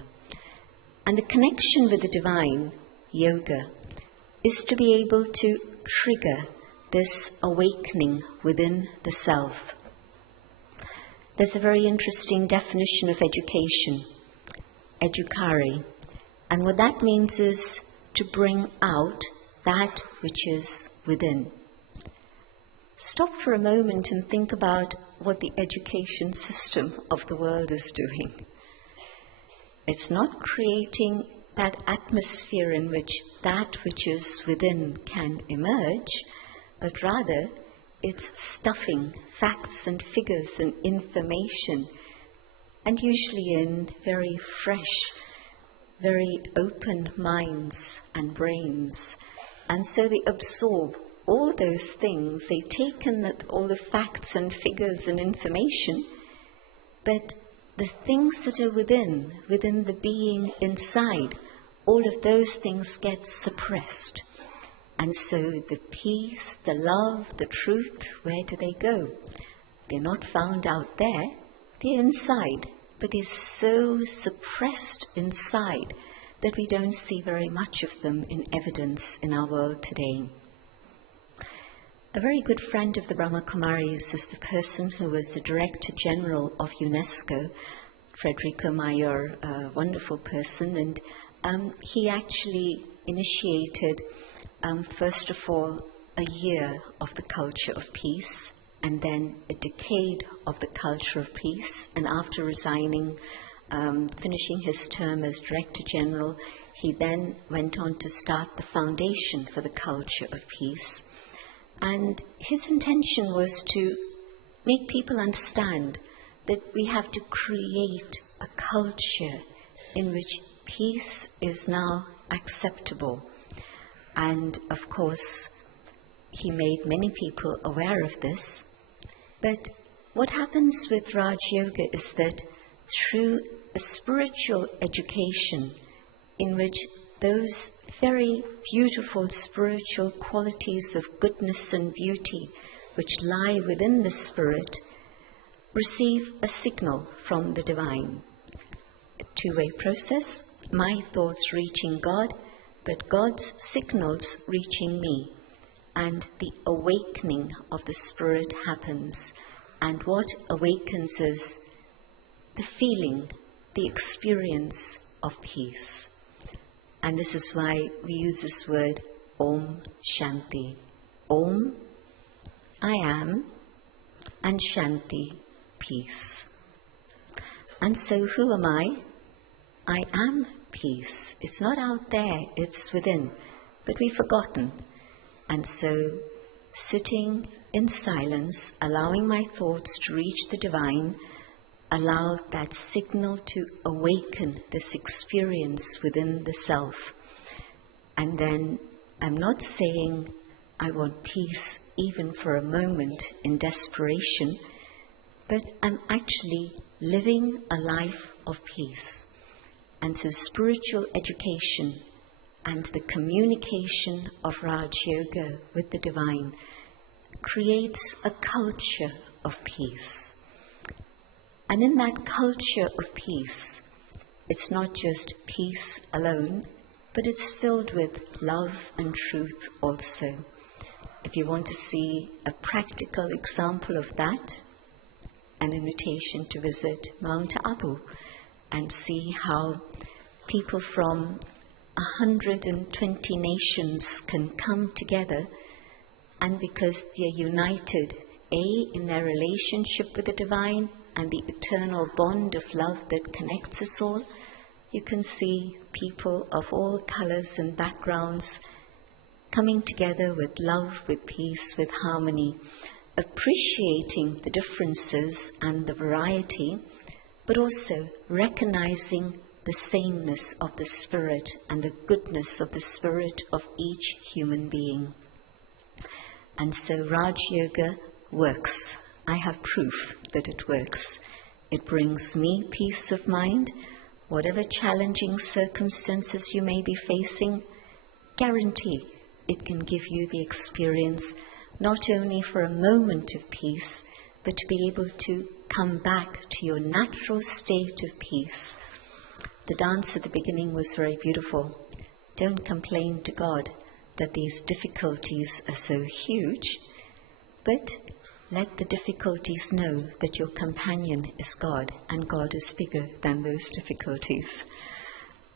And the connection with the divine, yoga, is to be able to trigger this awakening within the self. There's a very interesting definition of education, educare, and what that means is to bring out that which is within. Stop for a moment and think about what the education system of the world is doing. It's not creating that atmosphere in which that which is within can emerge, but rather it's stuffing facts and figures and information, and usually in very fresh, very open minds and brains. And so they absorb all those things. They take in all the facts and figures and information, but the things that are within the being inside, all of those things get suppressed. And so the peace, the love, the truth, where do they go? They're not found out there, they're inside, but they're so suppressed inside that we don't see very much of them in evidence in our world today. A very good friend of the Brahma Kumaris is the person who was the Director General of UNESCO, Federico Mayor, a wonderful person, and he actually initiated, first of all, a year of the culture of peace, and then a decade of the culture of peace, and after resigning, finishing his term as Director General, he then went on to start the foundation for the culture of peace. And his intention was to make people understand that we have to create a culture in which peace is now acceptable. And of course, he made many people aware of this. But what happens with Raj Yoga is that through a spiritual education in which those very beautiful spiritual qualities of goodness and beauty which lie within the spirit receive a signal from the divine. A two-way process, my thoughts reaching God, but God's signals reaching me. And the awakening of the spirit happens. And what awakens is the feeling, the experience of peace. And this is why we use this word Om Shanti. Om, I am, and Shanti, peace. And so who am I? I am peace. It's not out there, it's within. But we've forgotten. And so, sitting in silence, allowing my thoughts to reach the divine, allow that signal to awaken this experience within the self. And then I'm not saying I want peace even for a moment in desperation, but I'm actually living a life of peace. And so spiritual education and the communication of Raj Yoga with the divine creates a culture of peace. And in that culture of peace, it's not just peace alone, but it's filled with love and truth also. If you want to see a practical example of that, an invitation to visit Mount Abu and see how people from 120 nations can come together, and because they're united, in their relationship with the divine and the eternal bond of love that connects us all, you can see people of all colors and backgrounds coming together with love, with peace, with harmony, appreciating the differences and the variety, but also recognizing the sameness of the spirit and the goodness of the spirit of each human being. And so Raj Yoga works. I have proof that it works. It brings me peace of mind. Whatever challenging circumstances you may be facing, guarantee it can give you the experience not only for a moment of peace, but to be able to come back to your natural state of peace. The dance at the beginning was very beautiful. Don't complain to God that these difficulties are so huge, but let the difficulties know that your companion is God, and God is bigger than those difficulties.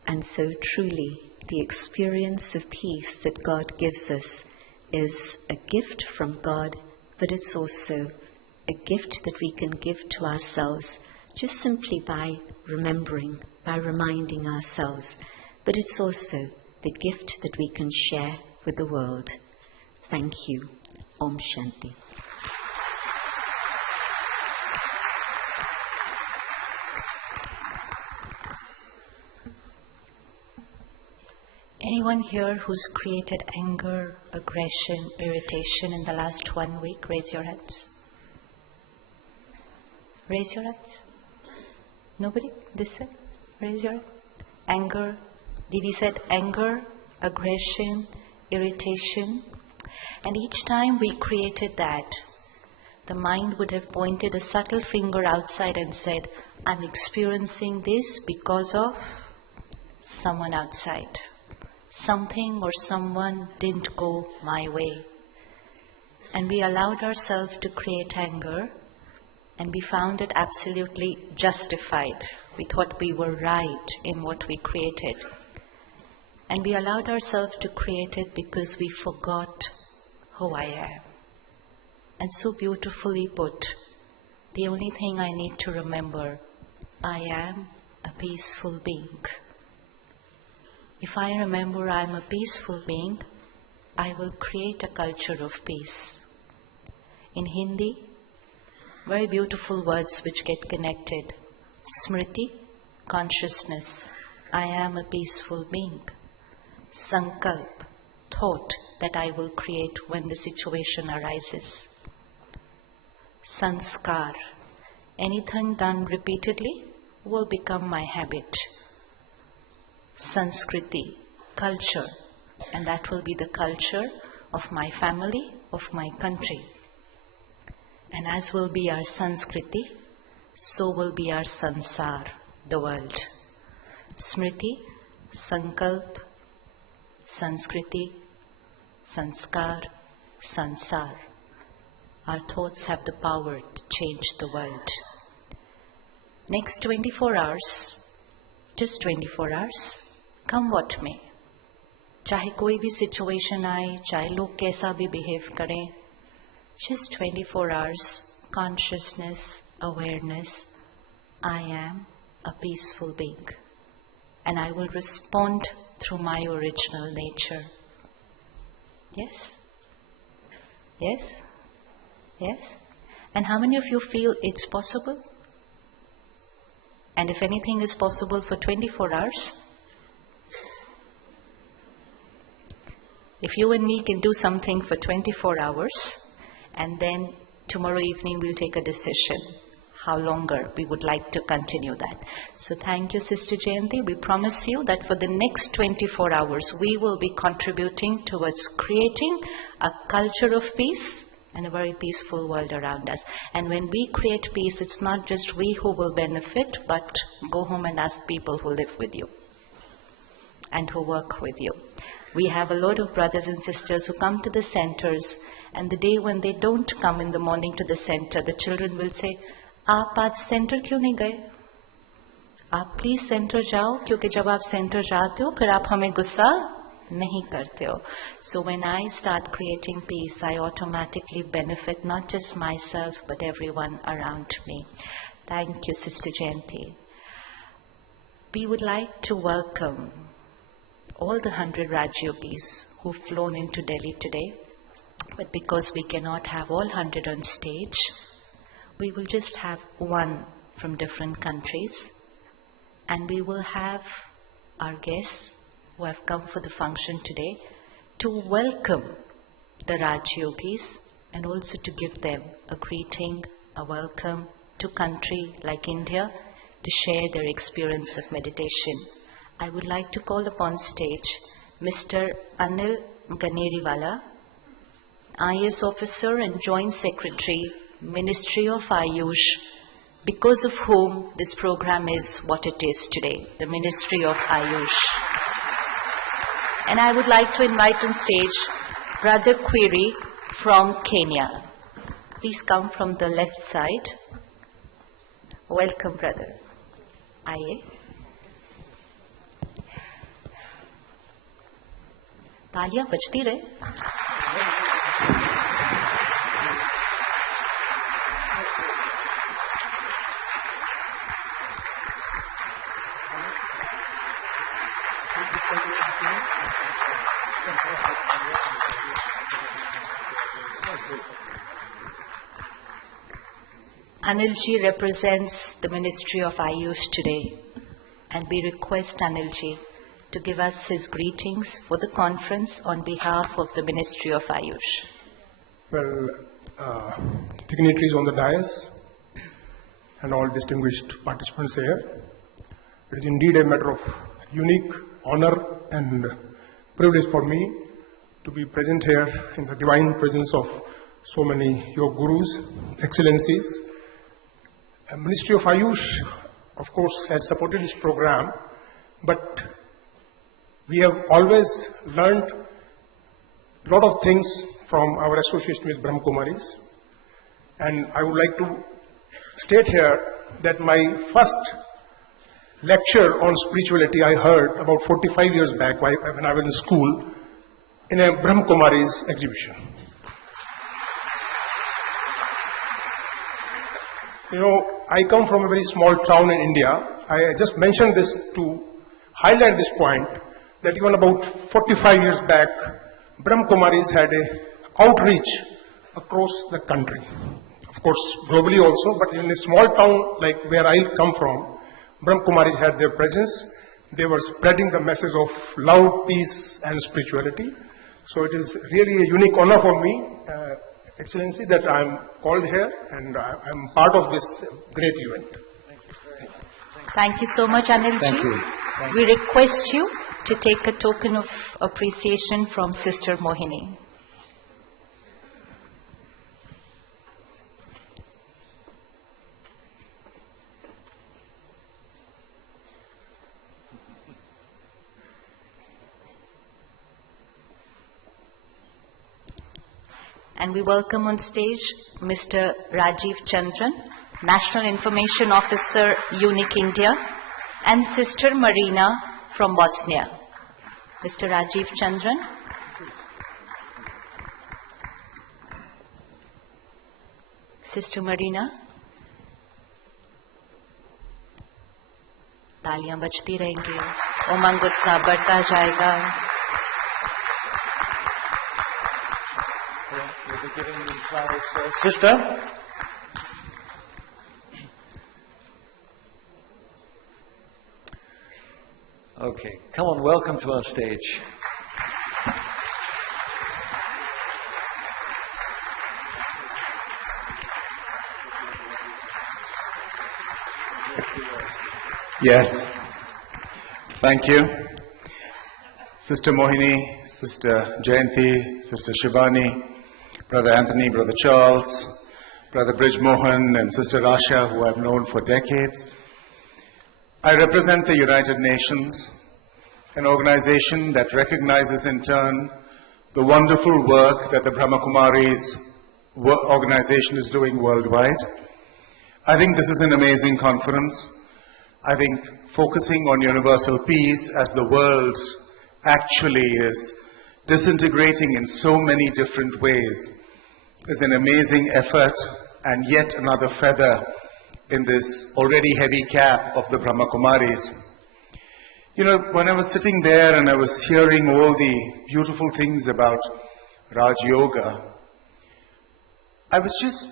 And so truly, the experience of peace that God gives us is a gift from God, but it's also a gift that we can give to ourselves just simply by remembering, by reminding ourselves. But it's also the gift that we can share with the world. Thank you. Om Shanti. Anyone here who's created anger, aggression, irritation in the last 1 week? Raise your hands. Raise your hands. Nobody? This side? Raise your hand. Anger. Didi said anger, aggression, irritation. And each time we created that, the mind would have pointed a subtle finger outside and said, I'm experiencing this because of someone outside. Something or someone didn't go my way. And we allowed ourselves to create anger, and we found it absolutely justified. We thought we were right in what we created. And we allowed ourselves to create it because we forgot who I am. And so beautifully put, the only thing I need to remember, I am a peaceful being. If I remember I am a peaceful being, I will create a culture of peace. In Hindi, Very beautiful words which get connected. Smriti, consciousness. I am a peaceful being. Sankalp, thought that I will create when the situation arises. Sanskar, anything done repeatedly will become my habit. Sanskriti, culture, and that will be the culture of my family, of my country. And as will be our Sanskriti, so will be our Sansar, the world. Smriti, Sankalp, Sanskriti, Sanskar, Sansar. Our thoughts have the power to change the world. Next 24 hours, just 24 hours, come what may. चाहे कोई भी situation आए, चाहे लोग कैसा भी behave करें, just 24 hours, consciousness, awareness, I am a peaceful being. And I will respond through my original nature. Yes? Yes? Yes? And how many of you feel it's possible? And if anything is possible for 24 hours, if you and me can do something for 24 hours, and then tomorrow evening we'll take a decision how longer we would like to continue that. So thank you, Sister Jayanti. We promise you that for the next 24 hours we will be contributing towards creating a culture of peace and a very peaceful world around us. And when we create peace, it's not just we who will benefit, but go home and ask people who live with you and who work with you. We have a lot of brothers and sisters who come to the centers, and the day when they don't come in the morning to the center, the children will say, आप आज centre क्यों नहीं गए? आप please centre जाओ, क्योंकि जब आप सेंटर जाते हो फिर आप हमें गुस्सा नहीं करते हो. So when I start creating peace, I automatically benefit not just myself but everyone around me. Thank you, Sister Jayanti. We would like to welcome all the 100 Rajyogis who've flown into Delhi today, but because we cannot have all 100 on stage, we will just have one from different countries, and we will have our guests who have come for the function today to welcome the Rajyogis and also to give them a greeting, a welcome to country like India, to share their experience of meditation. I would like to call upon stage Mr. Anil Ganeriwala, IAS officer and Joint Secretary, Ministry of Ayush, because of whom this program is what it is today, the Ministry of Ayush. And I would like to invite on stage Brother Query from Kenya. Please come from the left side. Welcome, brother. Aye. तालियां बजती रहे. Anilji represents the Ministry of Ayush today, and we request Anilji to give us his greetings for the conference on behalf of the Ministry of Ayush. Well, dignitaries on the dais and all distinguished participants here, it is indeed a matter of unique honor and privilege for me to be present here in the divine presence of so many Yoga Gurus, Excellencies. The Ministry of Ayush, of course, has supported this program, but we have always learned a lot of things from our association with Brahma Kumaris. And I would like to state here that my first lecture on spirituality I heard about 45 years back when I was in school in a Brahma Kumaris exhibition. You know, I come from a very small town in India. I just mentioned this to highlight this point, that even about 45 years back, Brahma Kumaris had an outreach across the country. Of course globally also, but in a small town like where I come from, Brahma Kumaris has their presence. They were spreading the message of love, peace and spirituality. So it is really a unique honor for me, Excellency, that I am called here and I am part of this great event. Thank you so much, Anilji. Thank you. We request you to take a token of appreciation from Sister Mohini. And we welcome on stage Mr. Rajiv Chandran, National Information Officer, UNIC India, and Sister Marina from Bosnia. Mr. Rajiv Chandran. Sister Marina. तालियां बजती रहेंगी, उमंग उत्साह बढ़ता जाएगा. Sister? Okay, come on, welcome to our stage. Yes, thank you. Sister Mohini, Sister Jayanti, Sister Shivani, Brother Anthony, Brother Charles, Brother Brij Mohan and Sister Rasha, who I've known for decades. I represent the United Nations, an organization that recognizes in turn the wonderful work that the Brahma Kumaris organization is doing worldwide. I think this is an amazing conference. I think focusing on universal peace as the world actually is disintegrating in so many different ways is an amazing effort and yet another feather in this already heavy cap of the Brahma Kumaris. You know, when I was sitting there and I was hearing all the beautiful things about Raj Yoga, I was just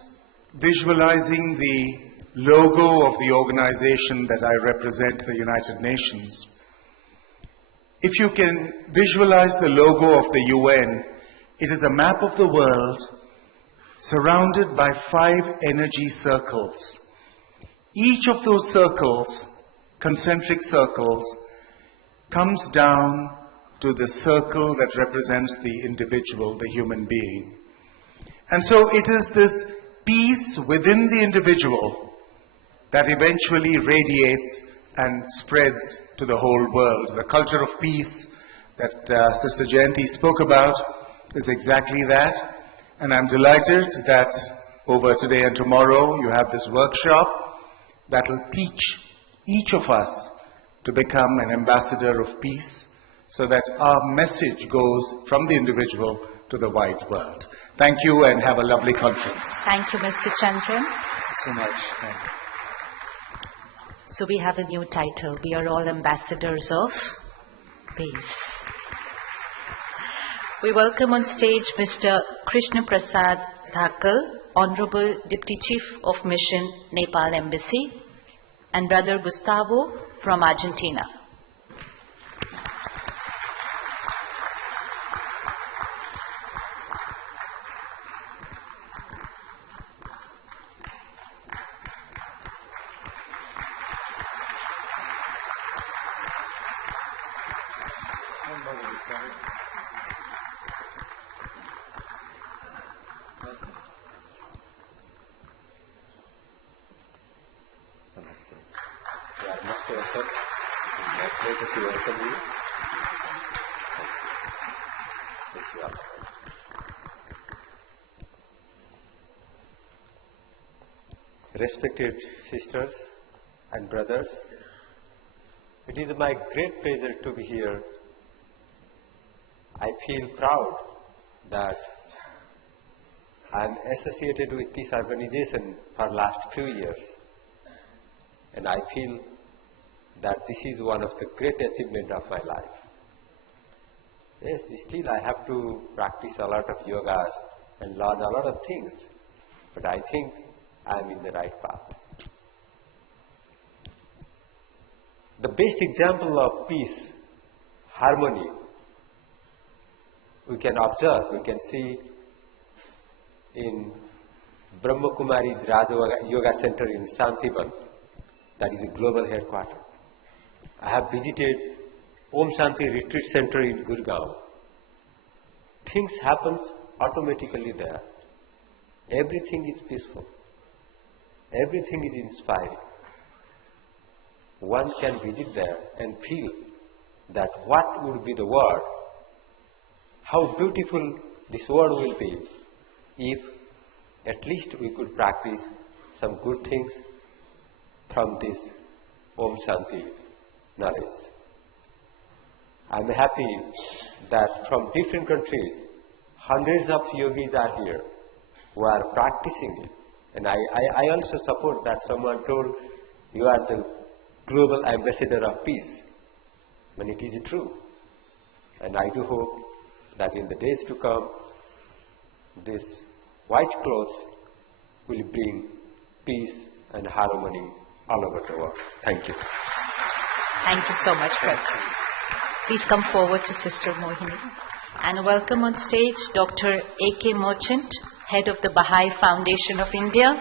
visualizing the logo of the organization that I represent, the United Nations. If you can visualize the logo of the UN, it is a map of the world surrounded by 5 energy circles. Each of those circles, concentric circles, comes down to the circle that represents the individual, the human being. And so it is this peace within the individual that eventually radiates and spreads to the whole world. The culture of peace that Sister Jayanti spoke about is exactly that. And I'm delighted that over today and tomorrow you have this workshop that will teach each of us to become an ambassador of peace so that our message goes from the individual to the wide world. Thank you and have a lovely conference. Thank you, Mr. Chandran. So much. Thank you. So we have a new title. We are all ambassadors of peace. We welcome on stage Mr. Krishna Prasad Thakal, Honorable Deputy Chief of Mission, Nepal Embassy, and Brother Gustavo from Argentina. Respected sisters and brothers, it is my great pleasure to be here. I feel proud that I am associated with this organization for last few years, and I feel that this is one of the great achievements of my life. Yes, still I have to practice a lot of yogas and learn a lot of things, but I think I am in the right path. The best example of peace, harmony, we can observe, we can see in Brahma Kumari's Raja Yoga Center in Shantiban, that is a global headquarters. I have visited Om Shanti Retreat Center in Gurgaon. Things happen automatically there. Everything is peaceful. Everything is inspiring. One can visit there and feel that what would be the world, how beautiful this world will be if at least we could practice some good things from this Om Shanti knowledge. I am happy that from different countries, hundreds of yogis are here who are practicing it. And I also support that someone told you are the global ambassador of peace. When it is true. And I do hope that in the days to come, this white clothes will bring peace and harmony all over the world. Thank you. Thank you so much, Brother. Please come forward to Sister Mohini. And welcome on stage Dr. A.K. Merchant, Head of the Baha'i Foundation of India,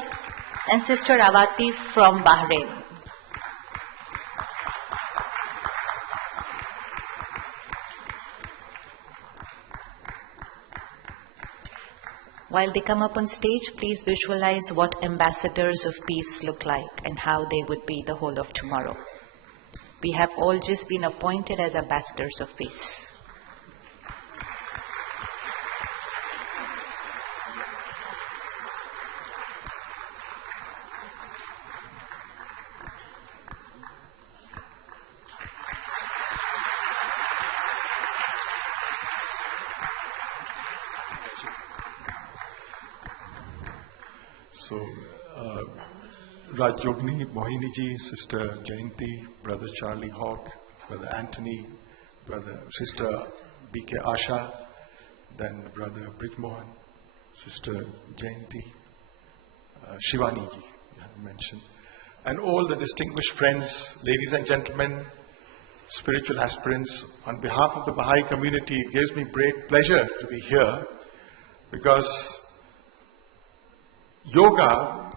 and Sister Avati from Bahrain. While they come up on stage, please visualize what ambassadors of peace look like and how they would be the whole of tomorrow. We have all just been appointed as ambassadors of peace. So, Raj Yogini, Mohini ji, Sister Jayanti, Brother Charlie Hawk, Brother Anthony, Sister B.K. Asha, then Brother Brijmohan, Sister Jayanti, Shivani ji, you have mentioned, and all the distinguished friends, ladies and gentlemen, spiritual aspirants, on behalf of the Baha'i community, it gives me great pleasure to be here because yoga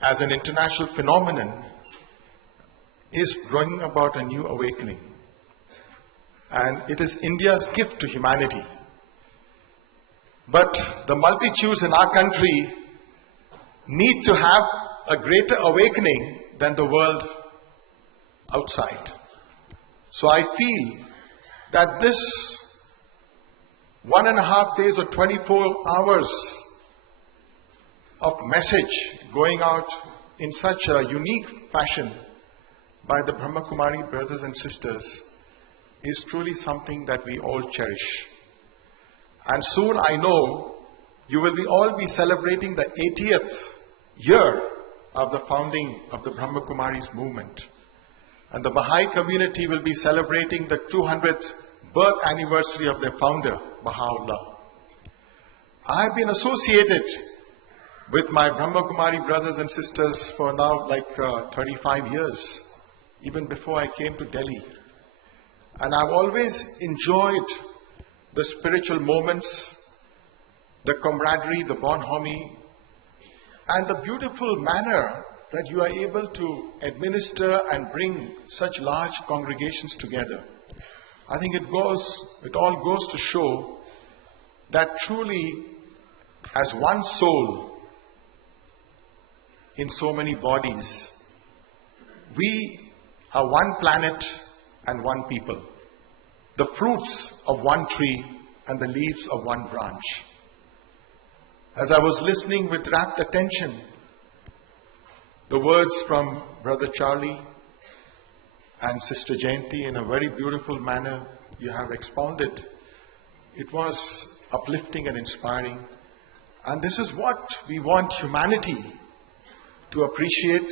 as an international phenomenon is bringing about a new awakening. And it is India's gift to humanity. But the multitudes in our country need to have a greater awakening than the world outside. So I feel that this 1.5 days or 24 hours of message going out in such a unique fashion by the Brahma Kumari brothers and sisters is truly something that we all cherish. And soon I know you will all be celebrating the 80th year of the founding of the Brahma Kumaris movement. And the Baha'i community will be celebrating the 200th birth anniversary of their founder, Baha'u'llah. I have been associated with my Brahma Kumari brothers and sisters for now 35 years, even before I came to Delhi. And I've always enjoyed the spiritual moments, the camaraderie, the bonhomie, and the beautiful manner that you are able to administer and bring such large congregations together. I think it all goes to show that truly, as one soul in so many bodies, we are one planet and one people, the fruits of one tree and the leaves of one branch. As I was listening with rapt attention, the words from Brother Charlie and Sister Jayanti in a very beautiful manner you have expounded, it was uplifting and inspiring. And this is what we want humanity to appreciate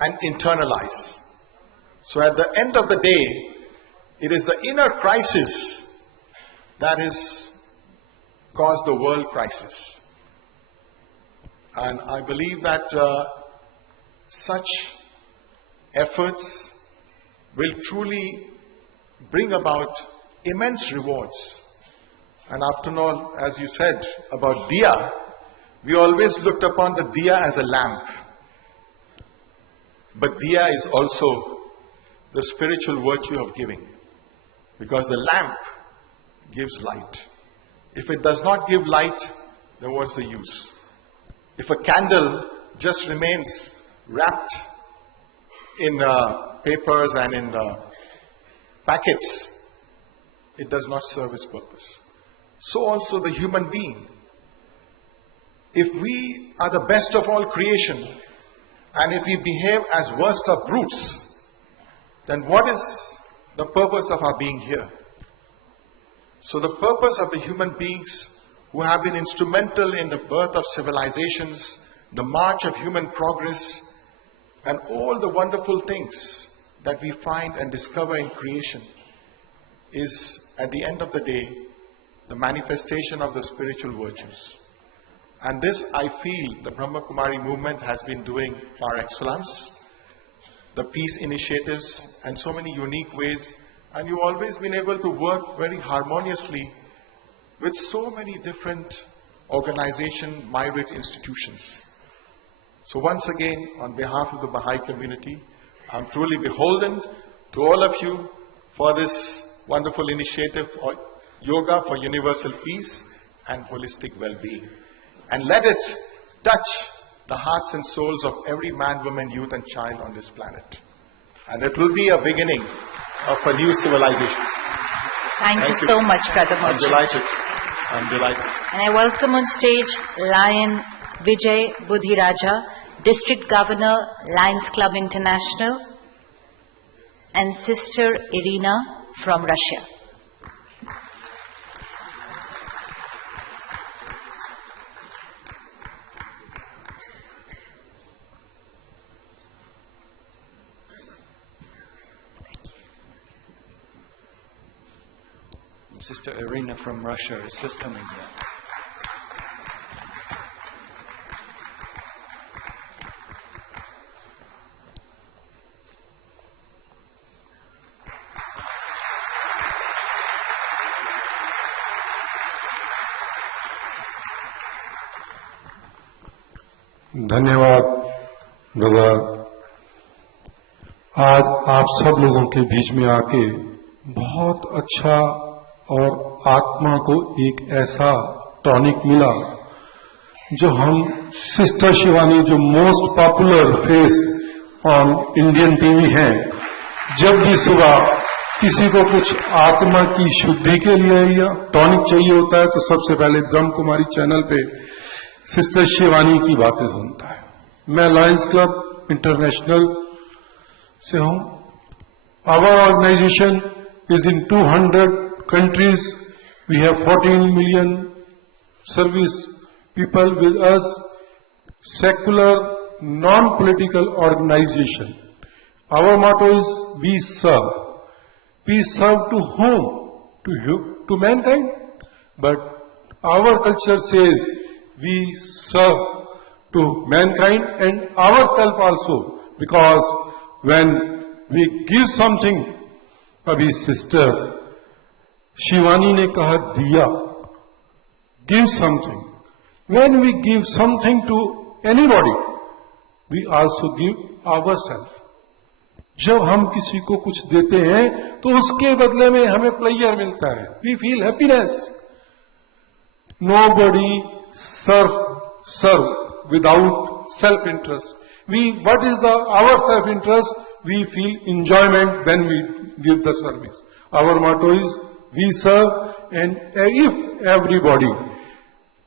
and internalize. So at the end of the day, it is the inner crisis that has caused the world crisis. And I believe that such efforts will truly bring about immense rewards. And after all, as you said about diya, we always looked upon the diya as a lamp. But diya is also the spiritual virtue of giving. Because the lamp gives light. If it does not give light, then what's the use? If a candle just remains wrapped in papers and in packets, it does not serve its purpose. So also the human being. If we are the best of all creation, and if we behave as worst of brutes, then what is the purpose of our being here? So the purpose of the human beings who have been instrumental in the birth of civilizations, the march of human progress, and all the wonderful things that we find and discover in creation is, at the end of the day, the manifestation of the spiritual virtues. And this, I feel, the Brahma Kumari movement has been doing par excellence. The peace initiatives and so many unique ways. And you've always been able to work very harmoniously with so many different organization, myriad institutions. So once again, on behalf of the Baha'i community, I'm truly beholden to all of you for this wonderful initiative, Yoga for Universal Peace and Holistic Wellbeing. And let it touch the hearts and souls of every man, woman, youth and child on this planet. And it will be a beginning of a new civilization. Thank you so much, Brother I'm Merchant. delighted. And I welcome on stage Lion Vijay Budhiraja, District Governor, Lions Club International, and Sister Irina from Russia. Sister Irina from Russia is just coming here. धन्यवाद brother. आज आप सब लोगों के बीच में आके बहुत अच्छा और आत्मा को एक ऐसा टॉनिक मिला जो हम सिस्टर शिवानी जो most popular face on Indian TV हैं, जब भी सुबह किसी को कुछ आत्मा की शुद्धि के लिए या टॉनिक चाहिए होता है तो सबसे पहले ब्रह्म कुमारी चैनल पे सिस्टर शिवानी की बातें सुनता है। मैं लायंस क्लब इंटरनेशनल से हूं। Our organisation is in 200 countries. We have 14 million service people with us. Secular, non-political organization. Our motto is we serve. We serve to whom? To mankind. But our culture says we serve to mankind and ourselves also. Because when we give something, abhi sister Shivani ne kaha diya, give something. When we give something to anybody, we also give ourselves. जब हम किसी को कुछ देते हैं तो उसके बदले में हमें प्लेजर मिलता है. We feel happiness. Nobody serve without self-interest. What is our self-interest? We feel enjoyment when we give the service. Our motto is we serve, and if everybody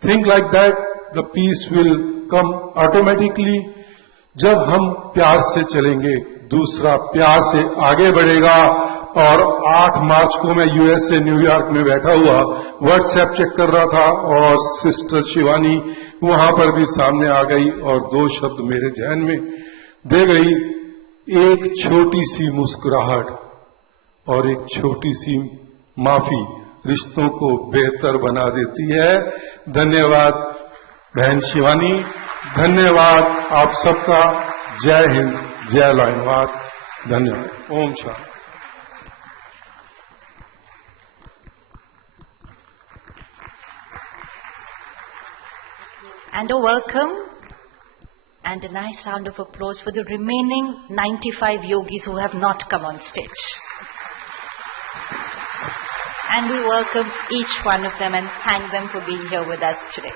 think like that, the peace will come automatically. जब हम प्यार से चलेंगे, दूसरा प्यार से आगे बढ़ेगा. और 8 मार्च को मैं यूएसए न्यूयॉर्क में बैठा हुआ व्हाट्सएप चेक कर रहा था और सिस्टर शिवानी वहां पर भी सामने आ गई और 2 शब्द मेरे ध्यान में दे गई. एक छोटी सी मुस्कुराहट और एक छोटी सी माफी रिश्तों को बेहतर बना देती है. धन्यवाद बहन शिवानी. धन्यवाद आप सबका. जय हिंद, जय लाइनवाद. धन्यवाद. Om Shanti. And a welcome and a nice round of applause for the remaining 95 yogis who have not come on stage. And we welcome each one of them and thank them for being here with us today.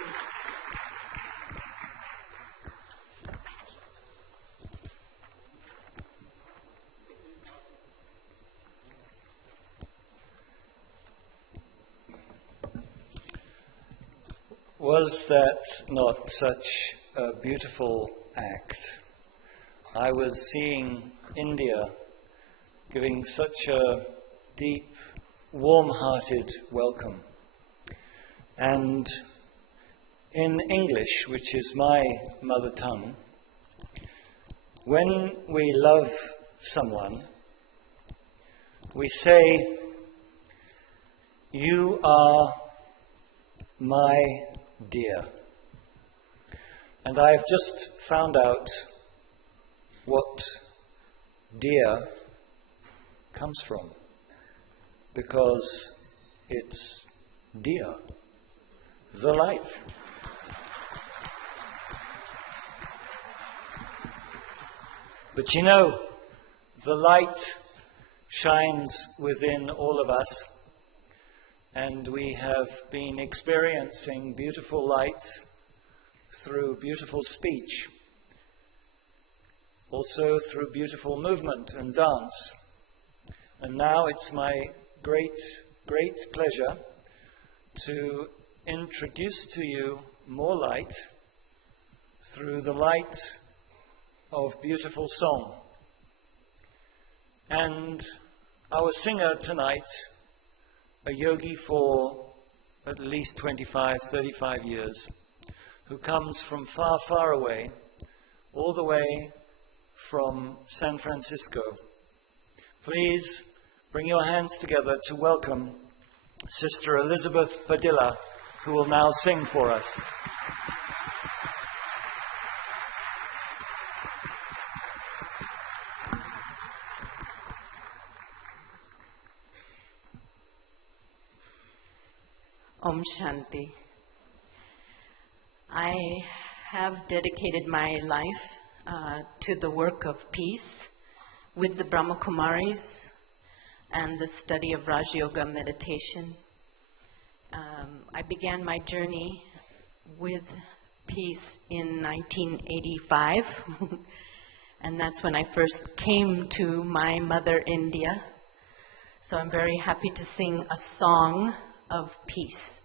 Was that not such a beautiful act? I was seeing India giving such a deep, warm-hearted welcome. And in English, which is my mother tongue, when we love someone, we say, "You are my dear." And I have just found out what dear comes from, because it's dear, the light. But you know, the light shines within all of us, and we have been experiencing beautiful light through beautiful speech, also through beautiful movement and dance. And now it's my great, great pleasure to introduce to you more light through the light of beautiful song. And our singer tonight, a yogi for at least 25, 35 years, who comes from far, far away, all the way from San Francisco. Please bring your hands together to welcome Sister Elizabeth Padilla, who will now sing for us. Om Shanti. I have dedicated my life to the work of peace with the Brahma Kumaris and the study of Raj Yoga meditation. I began my journey with peace in 1985, and that's when I first came to my mother India. So I'm very happy to sing a song of peace.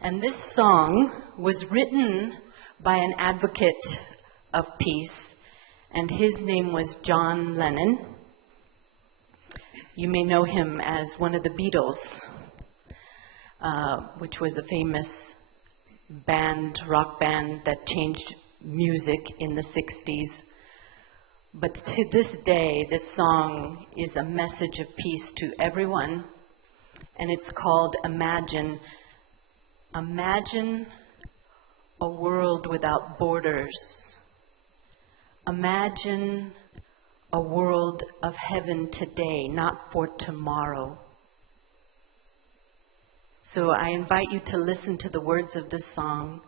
And this song was written by an advocate of peace, and his name was John Lennon. You may know him as one of the Beatles, which was a famous band, rock band that changed music in the 60s. But to this day, this song is a message of peace to everyone. And it's called Imagine. Imagine a world without borders. Imagine a world of heaven today, not for tomorrow. So I invite you to listen to the words of this song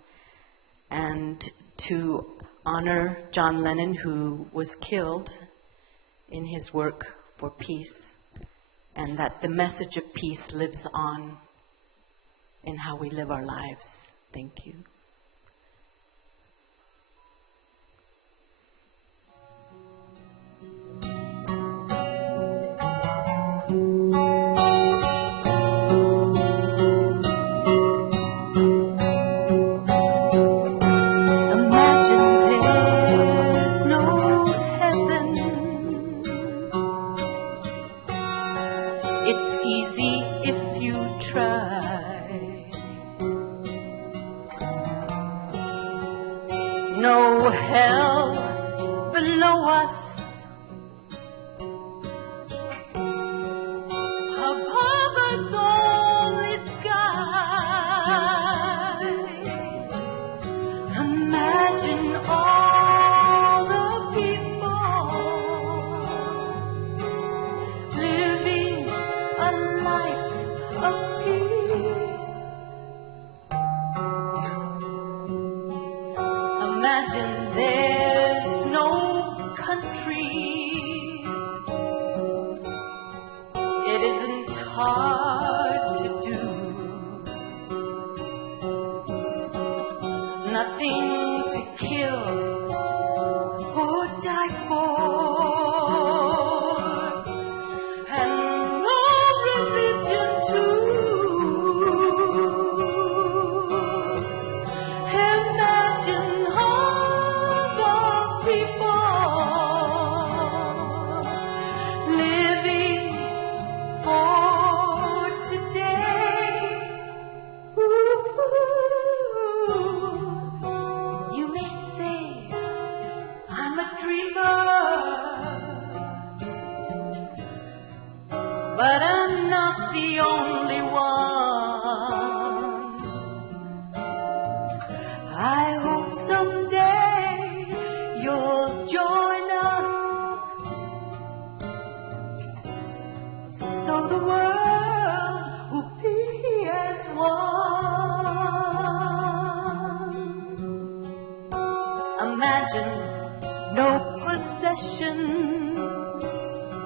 and to honor John Lennon, who was killed in his work for peace, and that the message of peace lives on in how we live our lives. Thank you.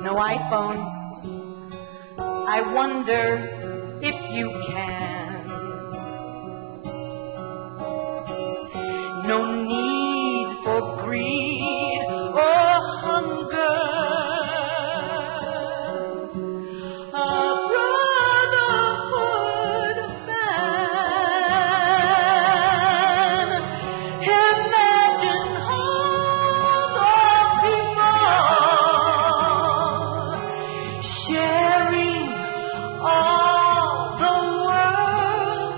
no iPhones. I wonder if you can. No need for greed or hunger. A brotherhood man. Imagine all the people sharing all the world.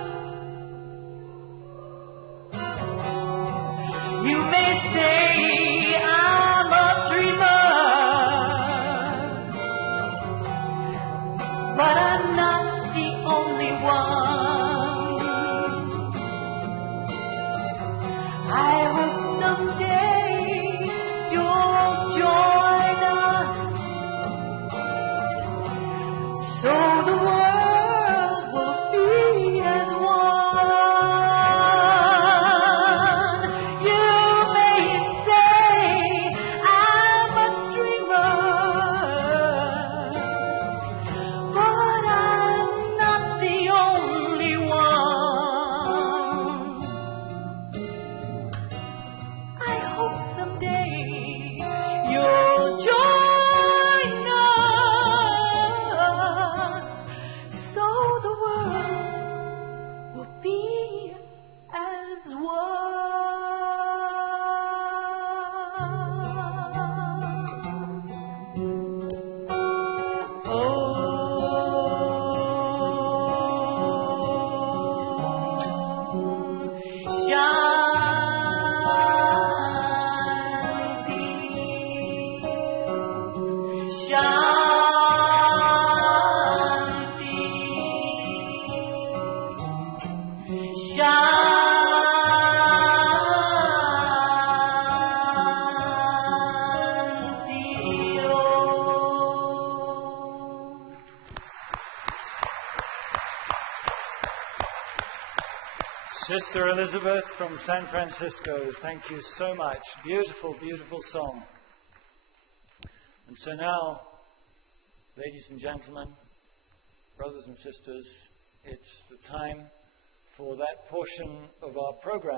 You may say I'm a dreamer, but I'm not the only one. I hope someday you'll join us, so the world will be as one. You may say I'm a dreamer, but I'm not the only one. I hope someday you'll join us, so the world will be as one. Sister Elizabeth from San Francisco, thank you so much. Beautiful, beautiful song. And so now, ladies and gentlemen, brothers and sisters, it's the time for that portion of our program